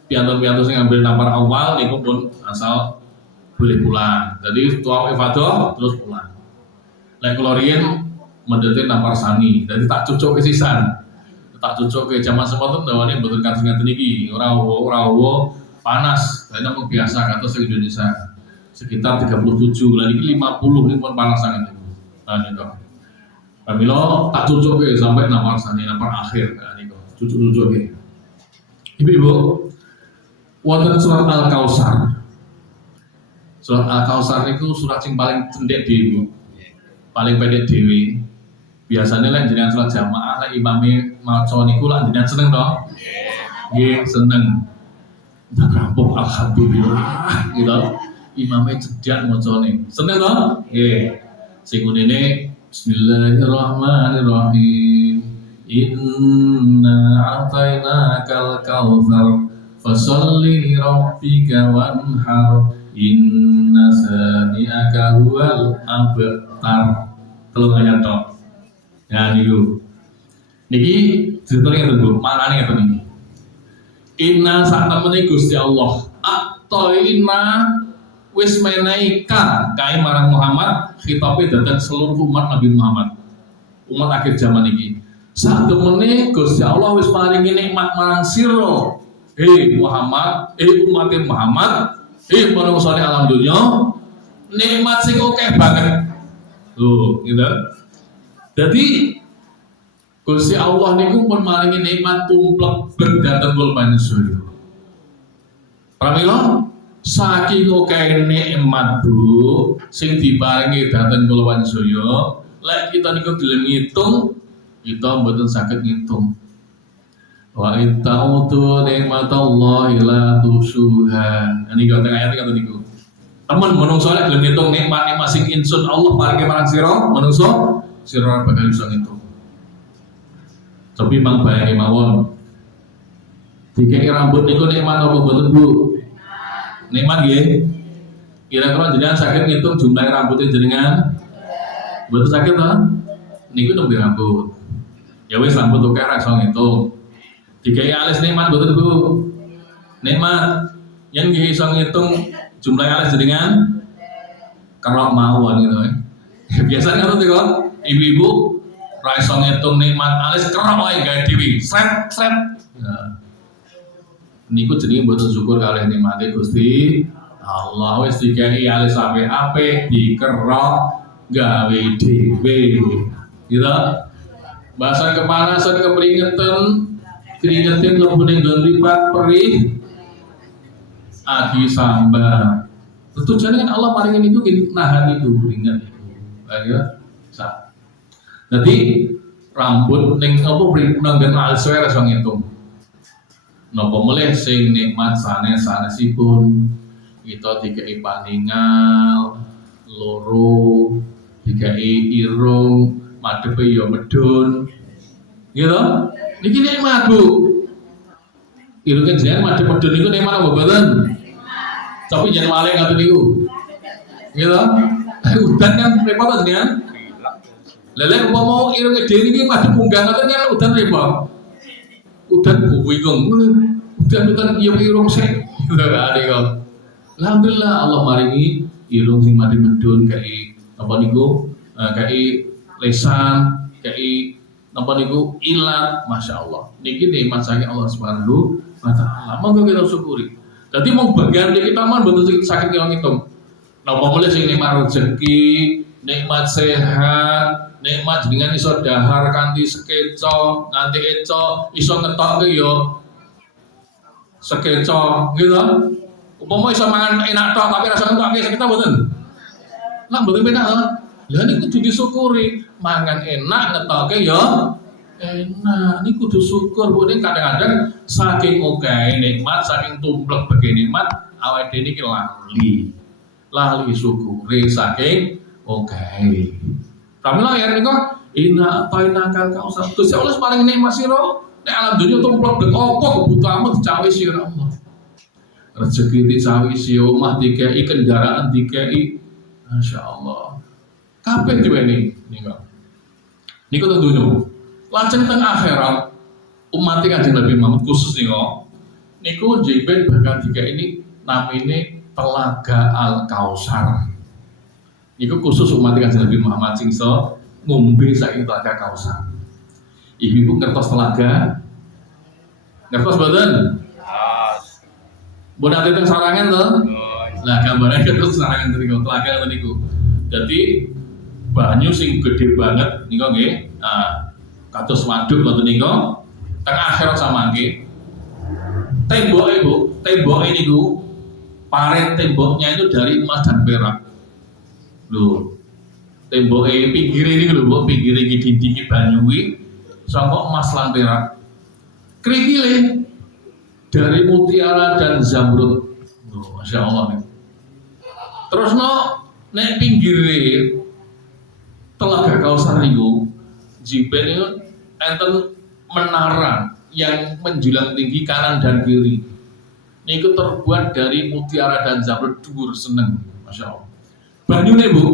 pianto-pianto yang ngambil nampar awal nih pun asal boleh pulang. Jadi tuang ibadah terus pulang. Kelorian mendetin nampar sani, jadi tak cocok ke sisan, tak cocok ke zaman sempat tuh ini betul kan sengat tinggi, rawo panas, karena biasa kata se Indonesia sekitar 37, lagi 50 ini pun panas sangat. Nah, niku. Pamilo tak cucuk sampai nampar sani nampar akhir niku. Cucuk-cucuk ke. Ibu, wonten surat Al-Kautsar. Surat Al-Kautsar niku surat sing paling cendek dhewe. Paling pendek dhewe. Biasanya lek jenengan salat jamaah lek imame maca niku lek jenengan seneng to? Nggih, seneng. Tak rampung alhamdulillah gitu. Imame cedhak macane. Seneng to? Nggih. Sing ngene Bismillahirrahmanirrahim. Inna a'tainakal kautsar fasholli li rabbika wanhar inna sani'aka huwal abtar. Telung ayat tok. Ya niku. Niki ceritanya ngeten Bu, manane ngeten iki. Inna sak temene Gusti Allah a'taina wis menehi kae marang Muhammad khitabe dhateng seluruh umat Nabi Muhammad. Umat akhir zaman iki. Sak temene Gusti Allah wis maringi nikmat marang sira. Muhammad, umat Muhammad, manusia alam dunya, nikmat sing akeh banget. Tuh, gitu. Jadi Gusti Allah niku pun maringi nikmat tumplek dhateng kula panjenengan. Pramila saking akeh nikmat Bu sing diparingi dhateng kula panjenengan, lek kita niku gelem ngitung, kita mboten saged ngitung. Wa itautu nikmatallahi la tusuha. Niki kata ayat kata niku. Temen menungso lek gelem ngitung nikmat-nikmat sing insun Allah paringi marang sira, menungso sira bakal iso ngitung. Tapi mang bayangi mawon. Dikeki rambut niku nikmat apa mboten Bu? Nikmat nggih. Kira-kira jenengan sakit ngitung jumlah rambutnya jenengan? Mboten sakit ta? Niku nembe rambut. Ya wis rambut oke ra iso ngitung. Dikai alis nikmat betul Bu. Nikmat yang bisa ngitung jumlah alis dengan kerap mawon gitu ya. Biasanya kan tuh ibu-ibu ra iso ngitung nikmat alis kerap wae gawe dhewe. Sret. Nah, niku jenenge mboten syukur kalih nikmate Gusti Allah. Wis dikai alis apik-apik dikerok gawe dhewe. Gitu. Bahasa kepanasan keringetan lebune nggon lipat perih agi sambar. Tujuannya kan Allah paringin itu nahan itu keringat itu. Ya, sah. Jadi rambut ning apa nanggen alis wae ra iso ngitung. Napa meleh sing nikmat sanes-sanesipun kita dikai paningal loro, dikai irung, madhepe ya medun. Gitu? Niki nikmat Bu. Irunge jenengan madhep medun niku nikmat apa mboten? Tapi jangan maling atau niku, gitu. Udan kan repot kan? Lele mau irung gede ini masih munggah atau kan udan repot. Udan bingung. Udan irung sih. Ada kok. Alhamdulillah Allah maringi irung sing mati medun kayak apa niku, kayak lesan, kayak apa niku ilat, masya Allah. Niki nikmat saking Allah Subhanahu wa Ta'ala. Monggo kita syukuri. Jadi mau bagian dari kita mah betul sakit yang itu. Napa mulai sing nikmat rezeki, nikmat sehat, nikmat dengan iso dahar kanthi sekeco, nganti eco, iso ngetokke yo sekeco, gitu. Umpama iso mangan enak tok tapi rasa ngetokke sekeco mboten. Lah mboten penak to. Lah niku kudu disyukuri, mangan enak ngetokke yo enak, ini kudu syukur. Kemudian kadang-kadang saking oke nikmat, saking tumplek bagi nikmat, awake dhewe iki lali syukuri saking oke. Pramila ya niku inna tainakal kausar. Gusti Allah paling nikmat sira, nek alam dunya tumplek dek apa kebutuhanmu dicawi sira Allah. Rezeki dicawi sira, omah dikei, kendaraan dikei. Masyaallah. Kabeh diweni niku. Niku tentunya lajeng teng akhirat umat Kanjeng Nabi Muhammad khusus niku jiben bakal tiga ini namine Telaga Al-Kausar. Niku khusus umat Kanjeng Nabi Muhammad sing iso ngombe saking Telaga Kausar. Ibu ngertos telaga? Ngertos mboten? Mun ate teng sarangan to? Lah gambarane terus sarangan niku telaga niku. Jadi banyu sing gede banget niku nggih. Kados waduk ngoten niku teng akhirat samangke temboke Bu, temboke niku paret temboknya itu dari emas dan perak. Lho. Temboke pinggire niku lho Bu, pinggire iki dinding banyu kuwi saka emas lan perak. Krikile dari mutiara dan zamrud. Lho, masyaallah. Terus nek pinggire Telaga Kausar niku jiben itu enten menara yang menjulang tinggi kanan dan kiri. Niku terbuat dari mutiara dan zamrud dhuwur seneng, masya Allah. Banyune Bu,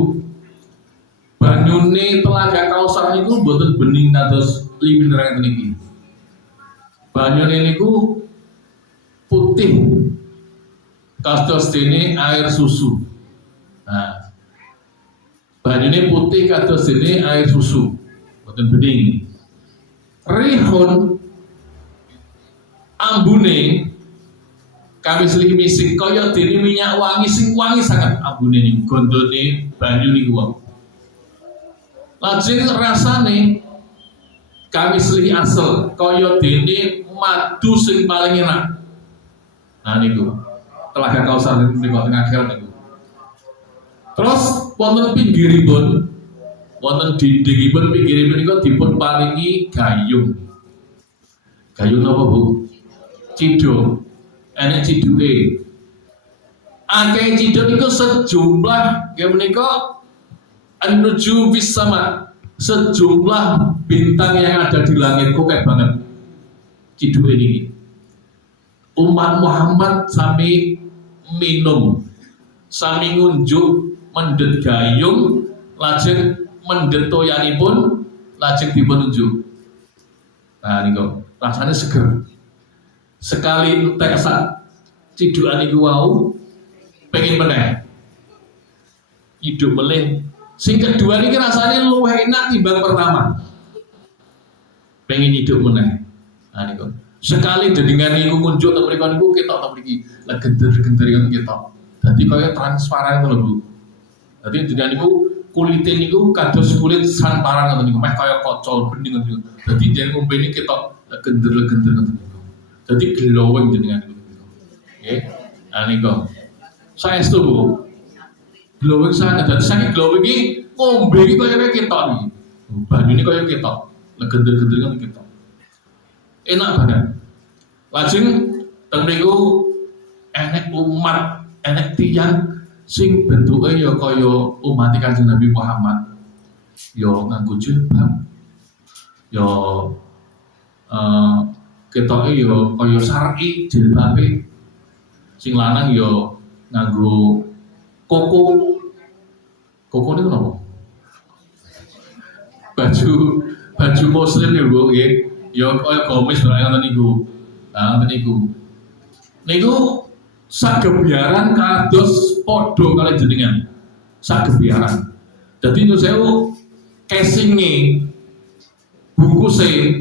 banyune Telaga Kausar niku mboten bening kados liwin niki. Banyune niku putih kados dene air susu. Nah, banyune putih kados dene air susu. Boten bening. Rihun ambune kami selih misik kaya dene minyak wangi sing wangi sangat ambune niku gondone banyu niku wae. Lajeng rasane kami selih asel kaya dene madu sing paling enak. Nah niku Telaga Kausar niku teng akhir niku. Terus wonten pinggiripun wonten dindingipun pinggiripun niku dipun paringi gayung. Gayung apa Bu? Ciduk. Enek ciduke. Akeh ciduk niku sejumlah nggih menika an-nujum fis sama. Sejumlah bintang yang ada di langit kok kayak banget. Ciduke niki. Umat Muhammad sami minum, sami ngunjuk mendhet gayung, lajeng mendhet toyanipun lajeng dipun unjuk. Nah niku rasane seger. sekali entek sak cidukan iku wau pengen meneh hidup meleh. Sing kedua ini rasanya luwih enak timbang pertama. Pengen hidup meneh. Nah niku. Sekali dengan niku kunjuk teng mriku niku ketok teng mriki. Lah gender-gender kan ketok. Dadi kaya transparan ngono Bu. Dadi dengan niku kulite niku kados kulit transparan ngoten niku, meh kaya kaca bening ngoten niku. Dadi yen ngombe ini ketok gender-gender ngoten niku. Dadi glowing jenengan niku. Nggih. Nah niku. Saestu Bu. Glowing sangat, dan saking glowing ini ngombe ini kaya ketok nih, banyu ini kaya ketok, legender-gender kan ketok, enak banget. Lajeng teng mriku enek umat, enek tiyang sing bentuke ya kaya umat Kanjeng Nabi Muhammad, ya nganggo jilbab, ya ketoke ya kaya syar'i jilbabe, sing lanang ya nganggo koko ini kenapa? Baju muslim ya Bu, ya kaya gomis barang ngoten niku. Nah, ngoten niku. Niku sagebiaran kados padha kali jenengan. Sagebiaran. Dadi nyuwun sewu casing-e, bungkuse,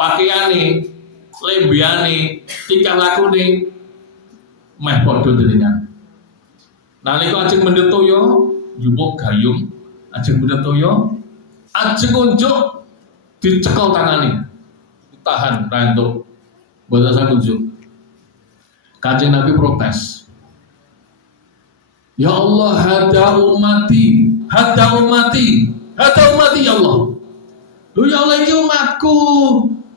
pakaiane, lembeane, tingkah lakune meh padha jenengan. Nalika ajeng mendhet toya, njupuk gayung, ajeng mendhet toya, ajeng unjuk dicekel tangane. Ditahan ra entuk. Mboten saged unjuk. Kanjeng Nabi protes. Ya Allah, hada ummati ya Allah. Lho ya Allah iki umatku.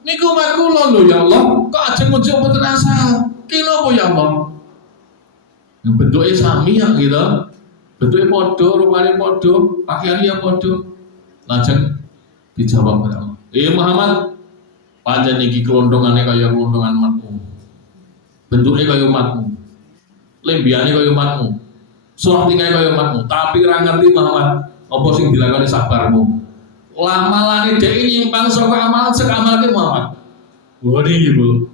Niku umatku lho ya Allah. Kok ajeng unjuk mboten asal. Ki napa ya Allah? Bentuknya sami ya gitu, bentuknya podo, rupanya podo, pakaiannya podo. Lajeng dijawab oleh Allah. Muhammad, pancen iki kelondongannya kaya kelondongan umatmu, bentuknya kaya umatmu, lembiannya kaya umatmu, surah tingkai kaya umatmu. Tapi ra ngerti Muhammad, apa sing dilakoni sabarmu. Lamalane dhek nyimpang saka amal sing amalke Muhammad. Wah niki Bu.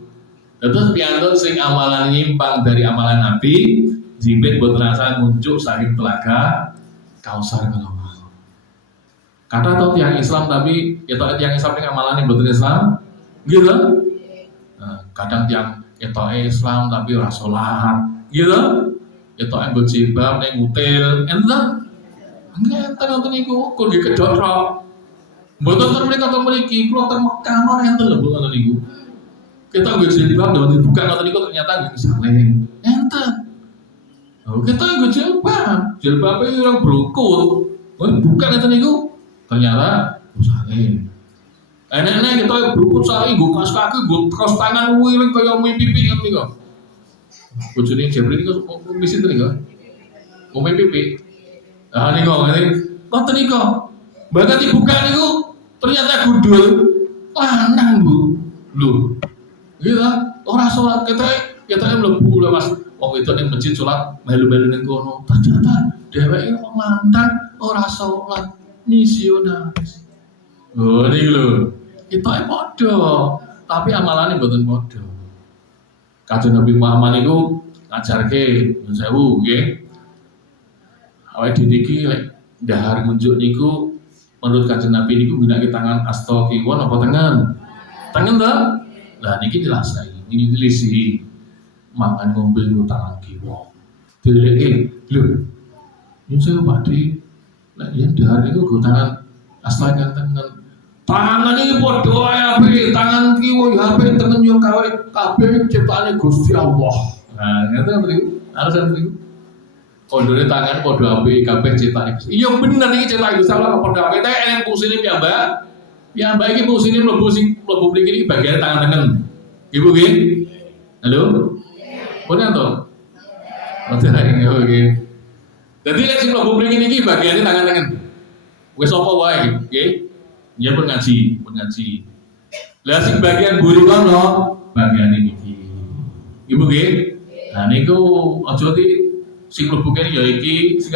Terus piantun sing amalan nyimpang dari amalan Nabi, Jibril buat rasa muncul saking telaga Kausar kalau mau. Kata atau tiang Islam tapi itu tiang Islam yang amalan betul Islam, gitu. Nah, kadang tiang itu Islam tapi ora sholat, gitu. Itu yang berjilbab, yang ngutil, entah. Entah nonton iku, kau di kedorok. Betul mereka atau meriki, keluar Mekah mana yang terlalu nonton iku. Kita berjilbab dan dibuka nonton iku ternyata gak saling, entah. Kita nggak jilbabnya orang berukut, bukan itu niku, ternyata saling. Enak-enak kita berukut saling, gue kas kaki, gue kas tangan, wiring kayak mau pipi kan niku. Bujuni Jibril niku misi itu niku, mau pipi. Nah niku, nonton niku, bahkan dibuka niku, ternyata gudul, lanang Bu, lu, gila, orang sholat kita yang melebu lah Mas. Oh itu yang masjid sholat melu-melu ning kono. Ternyata dheweke mantan ora sholat misionaris. Oh niki lho. Kita padha, tapi amalane mboten padha. Kanjeng Nabi Muhammad niku ngajarke nyuwun sewu nggih. Awake dhewe iki lek dahar ngunjuk niku menurut Kanjeng Nabi niku gunake tangan asta kiwon apa tengen? Tengen ta? Lah niki jelasai. Niki lisi makan ngombe tangan kiwa. Dileke, lho. Nyun sewu Pakde. Nek yen dahar niku go tangan asla kan tengen. Tangan iki padha ae apike, tangan kiwa ya apike, tengen yo kabeh ciptaane Gusti Allah. Nah, ngeten mriku. Alasan mriku. Kondone tangan padha apike kabeh ciptaane Gusti. Iya bener iki ciptaane Gusti Allah padha apike. Tapi enek fungsine piyambak. Piyambak iki fungsine mlebu mriki iki bagian tangan tengen. Ibu nggih? Halo? Bener toh? Betul ini oke. Jadi yang sing mlebu mriki niki bagiane tangan-tangan. Wis apa wae, nggih. Ya pun ngaji. Lah sing bagian mburi kono bagiane niki. Ibu nggih? Nah niku aja di sing mlebu kene ya iki sing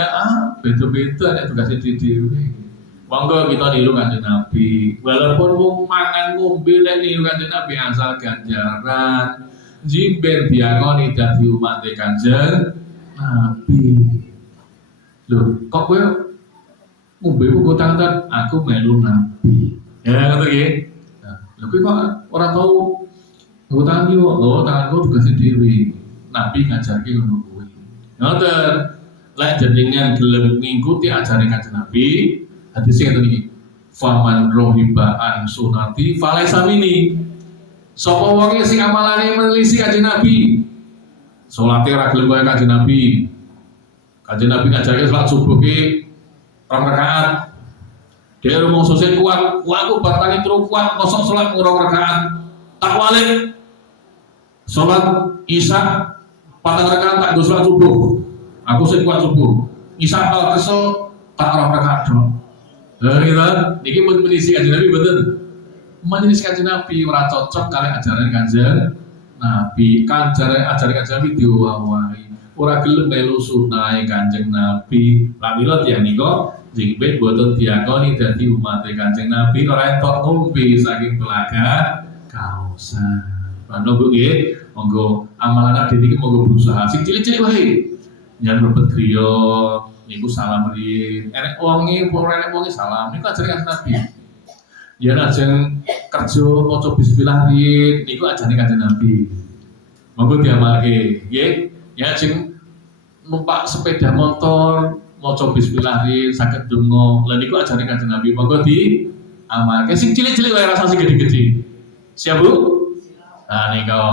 beda-beda nek tugase dhewe. Monggo kita niru Kanjeng Nabi. Walaupun wong mangan ngombe lek niru Kanjeng Nabi asal ganjaran. jimben diakoni dadi umat Kanjeng Nabi. Lho, kok kowe ngombe buku tangan aku melu Nabi. Ya ngoten nggih. Nah, lho kowe kok ora tau ngutang yo, lho tanganku tugas dhewe. Nabi ngajarke ngono kuwi. Ngoten. Lek jenengan gelem ngikuti ajaran Kanjeng Nabi, hadis ngeten iki. Faman rohiba an sunati falaisa minni. Sapa wong sing amalane melisi Kanjeng Nabi. Salate ora gelem kaya Kanjeng Nabi. Kanjeng Nabi ngajarke salat subuh ki 2 rakaat. Dia rumong sosial kuat, aku batani terus kuat, kosong salat 2 rakaat. Tak walik. Salat Isya 4 rakaat tak go salat subuh. Aku sing kuat subuh. Isya al kesel tak 2 rakaat dong. Lah kita niki mun menisi Kanjeng Nabi mboten. Majelis Kanjeng Nabi ora cocok kali ajaran Kanjeng Nabi. Ajaran Kanjeng Nabi diwawahi. Ora gelem melu sunahe Kanjeng Nabi. Lamila tiyang nika jingben boten diakoni dadi umat Kanjeng Nabi ora entuk ngombe saking telaga Kausar. Pano Bu nggih, monggo amalan ade niki monggo berusaha sing cilik-cilik wae. Jan mlebet griya niku salam riyin. Enek wonge ora enek wonge salam niku ajaran Kanjeng Nabi. Ya lajeng kerja maca bismillah riyin niku ajane Kanjeng Nabi. Monggo diamalke, nggih. Ya jeng numpak sepeda motor maca bismillah riyin saged donga. Lah niku ajane Kanjeng Nabi. Monggo diamalke sing cilik-cilik wae rasa sing gede-gede. Siap Bu? Nah niku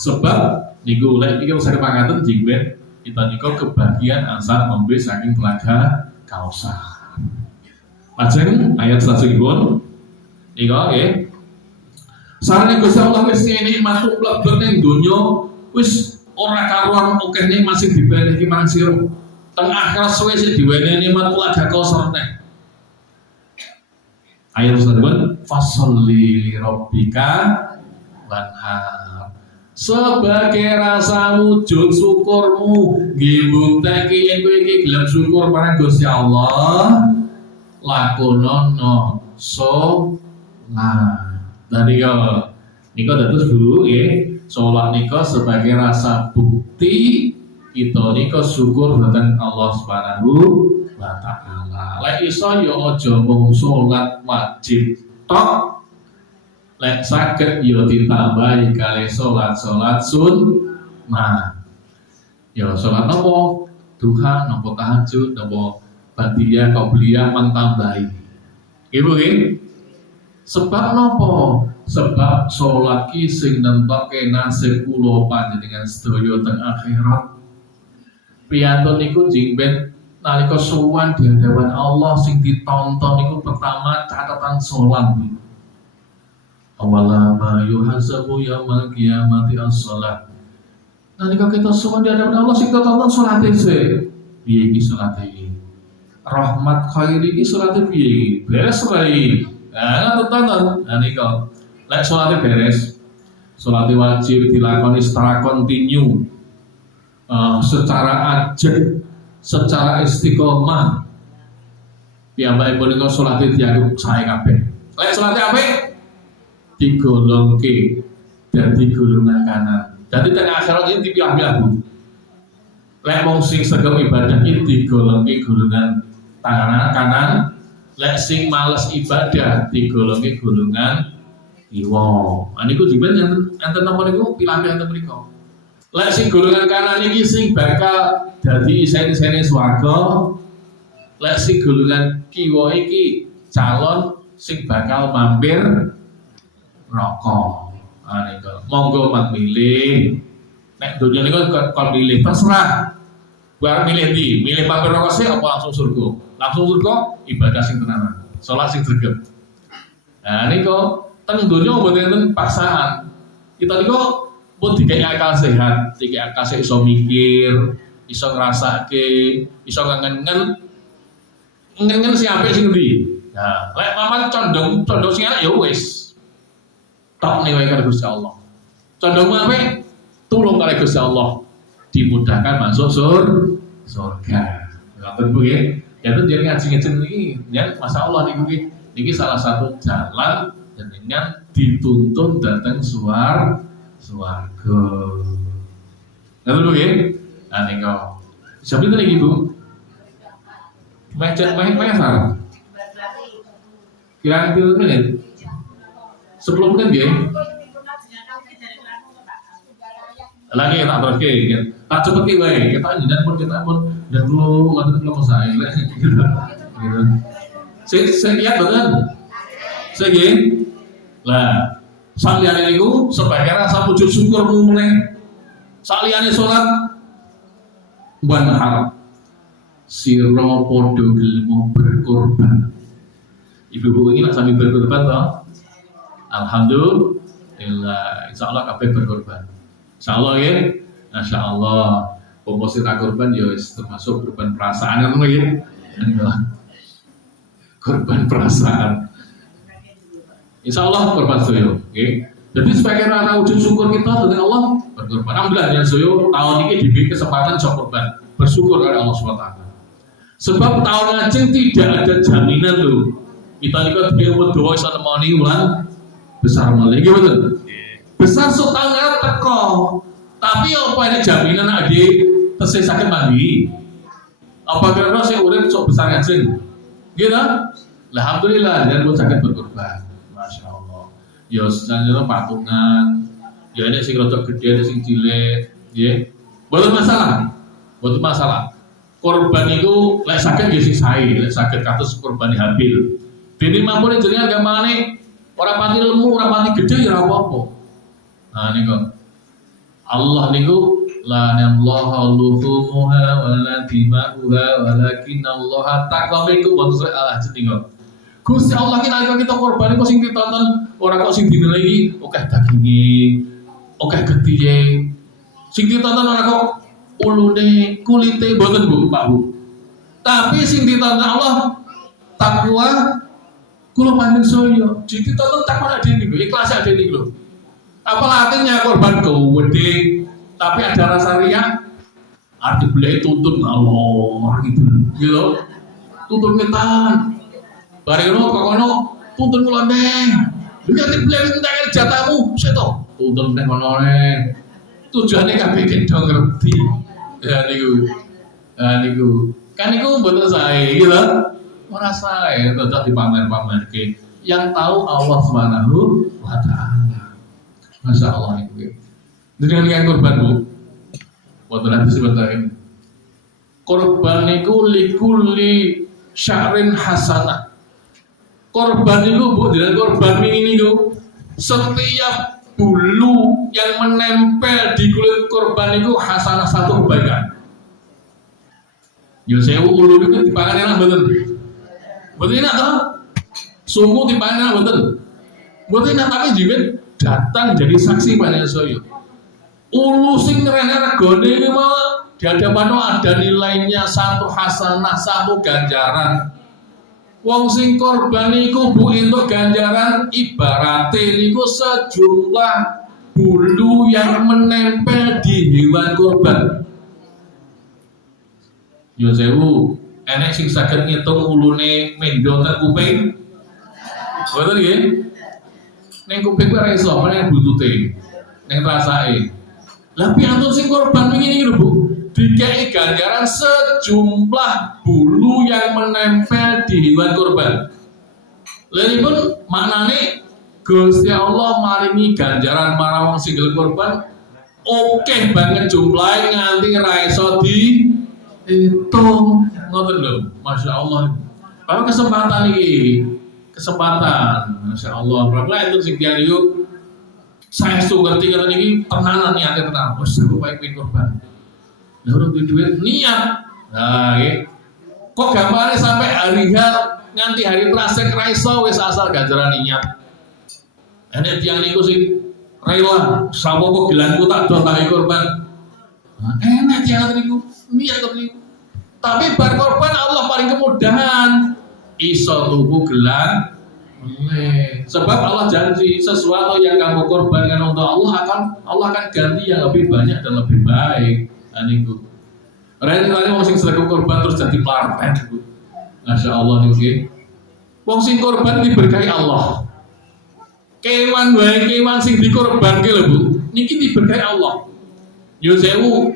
sebab niku lek iki usah pangaten jingben kita niku kebagian asal ngombe saking telaga Kausar. Lajeng ayat salajengipun niku nggih. Sarane Gusti Allah wis nikmat mlebet ning donya wis ora karuan akeh nikmat sing dibenehi marang sira. Teng akhirat suwe sing diwenehi nikmat telaga Kausar neh. Ayat salajengipun fasholli li rabbika wanhar. Sebagai rasa wujud syukurmu nggih bukteni yen kowe iki gelem syukur marang Gusti Allah lakonono salat. Tadi niku dados Bu nggih salat nika sebagai rasa bukti kita nika syukur dhateng Allah Subhanahu wa taala. Lek iso ya aja mung salat wajib tok. Lek saged yo ditambahi kali salat sunnah. Ya salat napa? Duha napa tahajud napa badiyah qabliyah mentambahi. Ibu nggih. Sebab napa? Sebab salat ki sing nentokke nasib kula panjenengan sedaya teng akhirat. Piyantun niku jingben nalika sowan di hadapan Allah sing ditonton niku pertama catatan salat. Awala ma yuhasabu yaumal qiyamati as-shalah. Nalika kita semua di hadapan Allah sing tonton salate sik. Piye iki salate iki? Rahmat khairi iki salate piye? Beres wae. Nah, tonton. Nah nika lek salate beres, salate wajib dilakoni secara kontinu. Secara ajeg, secara istiqomah. Piyambakipun nika salate dianggep sae kabeh. Lek salate apik digolongke dadi golongan kanan. Jadi tengah akhirat ini dipilah-pilah Bu. Lek wong sing segem ibadah iki digolongke golongan tangan kanan, lek sing males ibadah digolongke golongan kiwa. Niku jiben enten napa niku pilah-pilah enten mriku. Lek sing golongan kanan iki sing bakal dadi isen-isene swarga. Lek sing golongan kiwa iki calon sing bakal mampir rokok. Monggo mat milih. Nek dunia niku kon milih terserah. Barang milih ndi? Milih mampir rokok sih apa langsung surga? Langsung surga ibadah sing tenanan. Salat sing gregep. Nah niku teng dunia mboten enten paksaan. Kita niku pun dikai akal sehat, dikai akal sehat iso mikir, iso ngrasake, iso ngengen sing apik sing ndi. Nah, lek maman condong sing elek ya wis. Tak niwai kali Gusti Allah. Condong apa? Tulung kali Gusti Allah. Dimudahkan masuk surga. Ngaten Bu nggih. Ya itu jadi ngaji-ngaji niki, ya masyaallah niku niki salah satu jalan dengan dituntun datang swarga. Ngoten Bu nggih? Nah nika. Siapa itu nih Bu? Main sarang. Kira-kira berapa menit? 10 menit ya? Lagi tak terus ke, tak cepet ke wae. Kita pun dan dulu waktu itu mau saya gitu. Saya lihat betul. Saya gini. Lah, saliyane niku sebagai rasa wujud syukur meneh. Saliyane salat banhar sira padha gelem berkorban. Ibu-ibu ini nak sambil berkorban toh? Alhamdulillah, insyaallah kabeh berkorban. Insyaallah ya, masyaallah. Komposisi korban ya termasuk korban perasaan kan ya. Korban perasaan. Insyaallah korban soyo, okay? Jadi sebagai rasa wujud syukur kita dengan Allah berkorban. Alhamdulillah ya soyo tahun ini diberi kesempatan korban bersyukur kepada Allah SWT. Sebab tahun lajeng tidak ada jaminan loh. Kita juga diberi doa iso nemoni wulan besar malih nggih betul. Besar sok tanggal teko. Tapi apa ada jaminan ade tesih sakit mandi? Apa kira sing urip sok besar ngajeng? Nggih ta? Alhamdulillah dan pun sakit berkorban. Masyaallah. Ya sebenarnya patungan. Ya ada sing rodok gede, ada sing cilik, nggih. Boten masalah. Boten masalah. Korban itu lek sakit nggih sing sae, lek sakit kados korban Habil. Dene mampune jenengan gampangane ora pati lemu, ora pati gede ya ora apa-apa. Nah niku Allah niku la nallahu luhumuha wa la dima'uha walakin Allah taqabiku wa tusal jenengan. Gusti Allah ki nalika kita korban kok sing ditonton ora kok sing dinilai akeh daginge, akeh getih. Sing ditonton ora kok ulune, kulite mboten Bu, Pak Bu. Tapi sing ditonton Allah takwa kula panjen saya, jadi tonton takwa ada ini, ikhlas ada ini loh. Apa artinya korban gede, tapi ada rasa riak, ada beli tuntun Allah gitu, tuntun metan, bareng lo kono tuntun mulane, lihat di beli tentang jatamu, saya tahu, tuntun deh kono tujuannya kabeh gendong ngerti, ya niku, kan niku betul saya gitu. Merasa ya tetap dipamer-pamer ke yang tahu Allah Subhanahu wa taala. Masya Allah itu. Dengan korban Bu. Waktu nanti sebentar. Korban niku likuli sya'rin hasanah. Korban niku Bu, dengan korban ini niku setiap bulu yang menempel di kulit korban niku hasanah satu kebaikan. Yo sewu ulu niku dipangan enak betul. Betul enak toh? Sungguh dipanggil betul. Betul enak tapi juga datang jadi saksi pada saya. Ulu sing rene regane iki mah di hadapan ada nilainya satu hasanah, satu ganjaran. Wong sing korban niku Bu entuk ganjaran ibarate niku sejumlah bulu yang menempel di hewan korban. Yo sewu enek sing saged ngitung ulune mendo ten kuping. Betul nggih? Ning kuping kuwi ora iso, meneh butute. Ning rasake. Lah piantun sing korban wingi iki lho Bu, dikei ganjaran sejumlah bulu yang menempel di hewan korban. Lha maknane Gusti Allah maringi ganjaran marang wong sing korban oke banget jumlahe nganti ra iso diitung. Ngoten lho, Masya Allah. Kalau kesempatan ini, Masya Allah. Berapa itu sing dia itu, saya ngerti karena ini tenanan niatnya tenang. Wes aku baik pin korban. Lalu duit niat. Nah, ya. Kok gambarnya sampai hari nganti hari terakhir raiso wes asal ganjaran niat. Enek tiang niku sing rela, sapa kok gelanku tak do tak korban. Nah, enek tiang niku niat kok niku. Tapi bar korban Allah paling kemudahan iso tuku gelang sebab Allah janji sesuatu yang kamu korbankan untuk Allah akan ganti yang lebih banyak dan lebih baik. Aniku rene wong sing sedekah korban terus jadi parpet. Masya Allah niki wong sing korban diberkahi Allah. Kewan wae kewan sing dikorbanke lho Bu niki diberkahi Allah. Yo sewu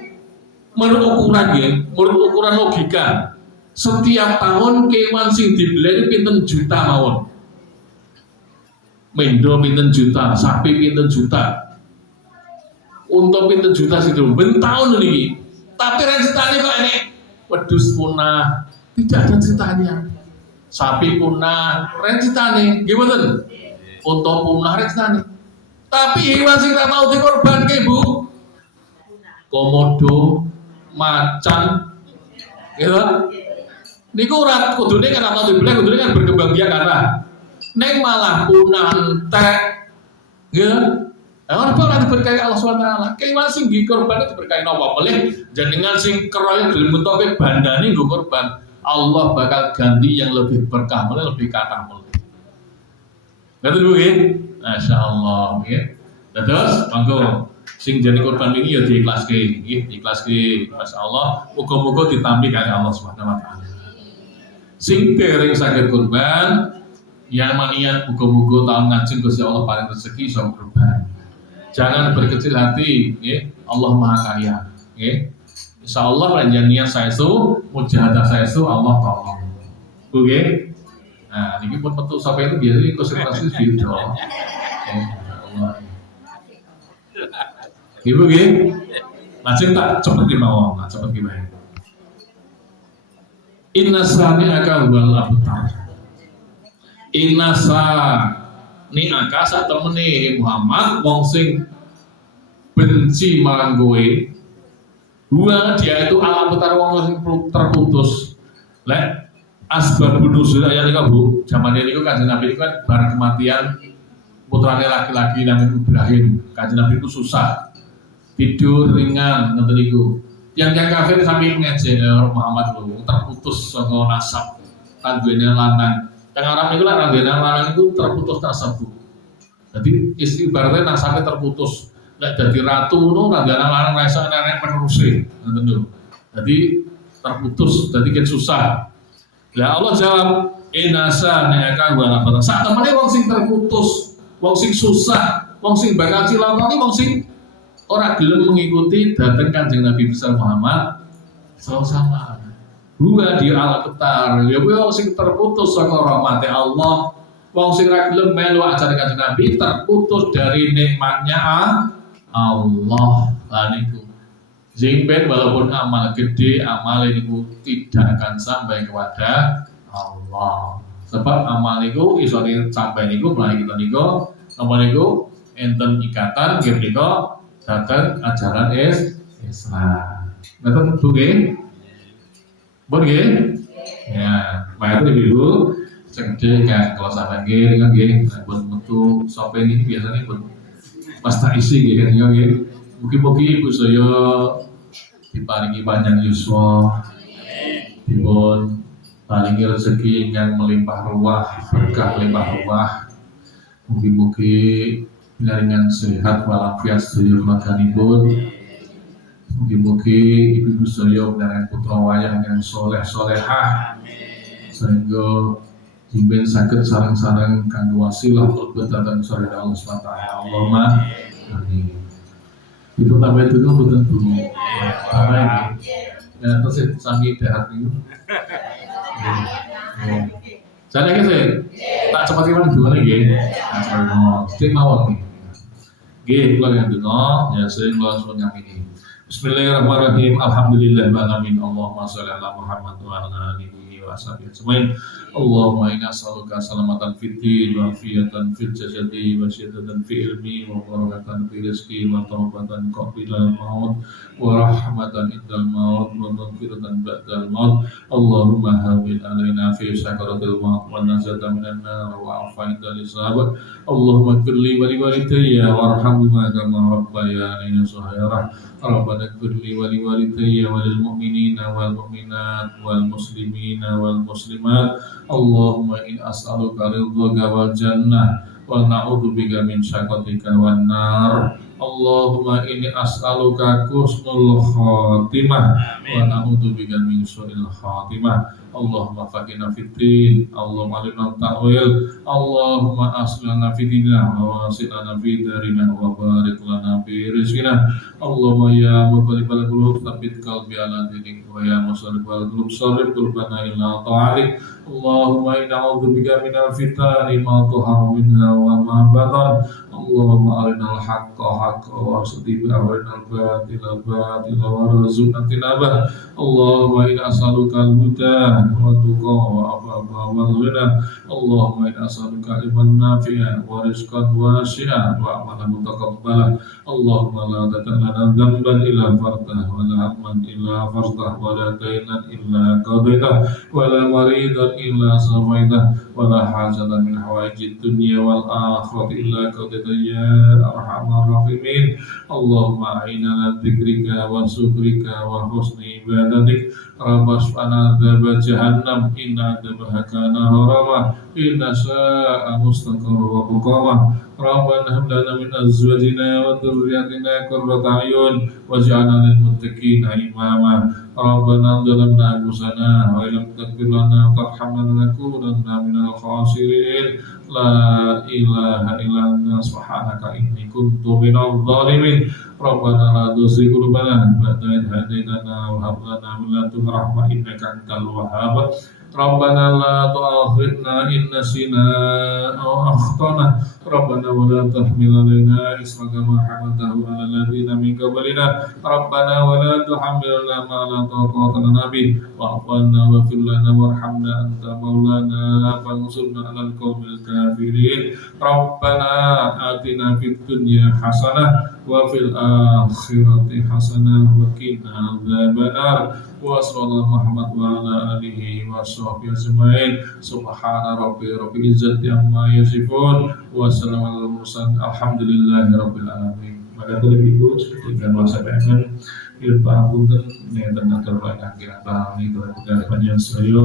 menurut ukuran logika. Setiap tahun kewan sing dibeli pinten juta mawon. Mendo pinten juta, sapi pinten juta. Unta pinten juta situ. Ben tahun niki. Tapi ceritanya kok enek wedhus punah, tidak ada ceritanya. Sapi punah, ceritanya gimana? Unta punah ceritanya. Tapi hewan sing tak mau dikorbanke, Bu. Komodo, macan, gitu. Niku ora kudune kan atau dibeli kudune kan berkembang biak karena nek malah punah entek, gitu. Orang tua nanti berkahi Allah SWT. Kewan sing dikorban itu berkahi napa boleh. Jenengan sing keroyok gelem mentoke bandane nggo korban. Allah bakal ganti yang lebih berkah, lebih kathah mulih. Betul nggih? Masyaallah nggih. Terus monggo sing jadi korban ini ya diikhlaske nggih, diikhlaske masyaallah. Muga-muga ditampi kali Allah Subhanahu wa taala. Sing dereng saged korban yang maniat muga-muga tahun ngajeng Gusti Allah paling rezeki iso korban. Jangan berkecil hati, ya. Allah Maha Kaya, ya. Insya Allah niat saya itu, mujahadah saya itu Allah tolong, oke? Nah, ini pun betul sampai itu biasanya konsentrasi video, ibu, ya. Macam tak cepat gimana, cepat gimana? Inna sani akal wal abtar, inna ni angka temene Muhammad wong sing benci marang kowe. Dia itu alam betara wong sing terputus. Lek asbab nuzul ya niku Bu, zaman niku Kanjeng Nabi itu kan bar kematian putrane laki-laki Nabi Ibrahim. Kanjeng Nabi itu susah. Tidur ringan ngoten niku. Yang kafir sampai mengejek Muhammad lho, terputus saka nasab kan duwene lanang. Yang Arab itu lah lanang itu terputus nasab. Jadi istri ibaratnya nasabnya terputus. Lek dadi ratu nu lanang ra iso enek penuruse, ngoten lho. Jadi terputus, dadi ket susah. Lah Allah jawab, "Inasa neka wa la." Sak temene wong sing terputus, wong sing susah, wong sing bakal cilaka iki wong sing ora gelem mengikuti dateng Kanjeng Nabi besar Muhammad sallallahu alaihi wasallam. Gua di ala ketar, ya wong sing terputus saka rahmati Allah, wong sing ra gelem melu ajare Kanjeng Nabi terputus dari nikmatnya Allah. Lah niku. Jengben walaupun amal gede, amal niku tidak akan sampai kepada Allah. Sebab amal niku iso sampai niku melalui kita niku, napa niku enten ikatan nggih menika dateng ajaran Islam. Betul nggih? Boleh, ya, bayar dulu. Cengce kan kalau sampai gini kan gini, buat bentuk sope ini biasanya buat pasta isi gitu kan, ya. Mungkin ibu saya diparingi panjang yuswa, dibon paringi rezeki yang melimpah ruah, berkah melimpah ruah. Mungkin dengan sehat walafiat sedaya makanipun. Mugi-mugi ibu saya dengan putra wayang yang soleh-solehah sehingga jimben sakit sarang-sarang kanggo wasilah bertatan sore Allah SWT. Allahumma amin. Itu tambah itu betul dulu. Apa ini? Ya terus sami dahat itu. Saya saya tak cepat gimana dua lagi. Nah, sering mawon nih. Gih, kalau yang dengar, ya sering langsung yang ini. Bismillahirrahmanirrahim. Alhamdulillahirrahmanirrahim. Allahumma sholli ala Muhammad wa ala alihi wa sahbihi ajmain. Allahumma inna as'aluka salamatan fid din wa afiyatan fil jasadi wa syidatan fi ilmi wa barakatan fi rizqi wa taubatan qabla al-maut wa rahmatan indal maut wa maghfiratan ba'dal maut. Allahumma hawwin alaina fi sakaratil maut wa najatan minan nar wa afa indal hisab. Allahumma ighfirli wa li walidayya warhamhuma kama rabbayani shaghira. Rabbana ighfirli wa li walidayya wa lil mu'minina wal mu'minat wal muslimina wal muslimat. Allahumma in as'aluka ridhaka wal jannah wa na'udzubika min syaqatika wan nar. Allahumma inni as'aluka husnul khatimah wa na'udzubika min su'il khatimah. Allahumma faqihna fid-din, Allahumma alimna ta'wil, Allahumma aslihna fid dinina wa wasi'na fi darina wa barik lana fi rizqina. Allahumma ya muqallibal qulub tsabbit qalbi ala dinik wa ya musarrifal qulub sarrif qulubana ila ta'atik. Allahumma inna a'udzubika minal fitani ma dhahara minha wa ma batan. Allahumma arinal haqqa haqqa warzuqna wa arinal batila batila warzuqna tinabah. Allahumma inna as'aluka al-huda wa tuqa wa afafa wal ghina. Allahumma inna as'aluka ilman nafi'an wa rizqan wasi'an wa amalan mutaqabbala. Allahumma la tad'alna dhanban illa fartah wa la hamman illa fartah wa la daynan illa qadaitah wa la maridan illa safaitah wa la hajatan min hawaijid dunya wal akhirati illa qadaitah ya arhamar rahimin. Allahumma a'inna ala dzikrika wa syukrika wa husni ibadatik. Rabbana dzaba jahannam inna dzabaha kana harama inna sa'a mustaqarra wa muqamah. Rabbana hab lana min azwajina wa dhurriyyatina qurrata a'yun waj'alna lil muttaqina imama. Rabbana zalamna anfusana wa illam taghfir lana wa tarhamna lanakunanna minal khasirin. La ilaha illa anta subhanaka inni kuntu minadh dhalimin. Rabbana la tuzigh qulubana ba'da idh hadaytana wa hab lana min ladunka rahmah innaka antal wahhab. Rabbana la tu'akhidna in nasina aw akhtana. Rabbana wa la tahmil alaina isran kama hamaltahu ala alladziina min qablina. Rabbana wa la tuhammilna ma la taqata lana bih wa'fu 'anna waghfir lana warhamna anta maulana fansurna 'alal qaumil kafirin. Rabbana atina fid dunya hasanah wa fil akhirati hasanah wa qina adzabannar. Wa sallallahu Muhammad wa ala alihi wa sahbihi ajma'in. Subhana rabbil izzati amma yasifun wa salamun alal mursalin alhamdulillahi rabbil alamin. Maka dari itu seperti yang saya sampaikan ilmu dan terbanyak kira-kira ini dari panjang saya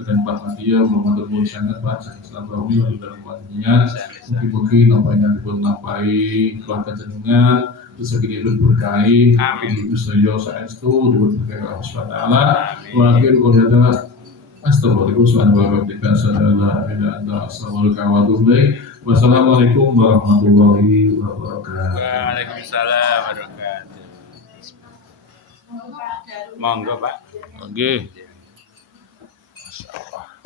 dengan Pak Madia Muhammad Sangat Pak Islam Rawi dalam panjang mungkin-mungkin nampaknya dipun napai keluarga jenengan bisa kita berkahi itu saya itu diberkahi Allah Subhanahu wa taala wa akhir qawlana astagfirullah subhanahu wa ta'ala sallallahu alaihi wasallam. Wassalamualaikum warahmatullahi wabarakatuh. Waalaikumsalam warahmatullahi wabarakatuh. Monggo Pak. Oke. Masyaallah.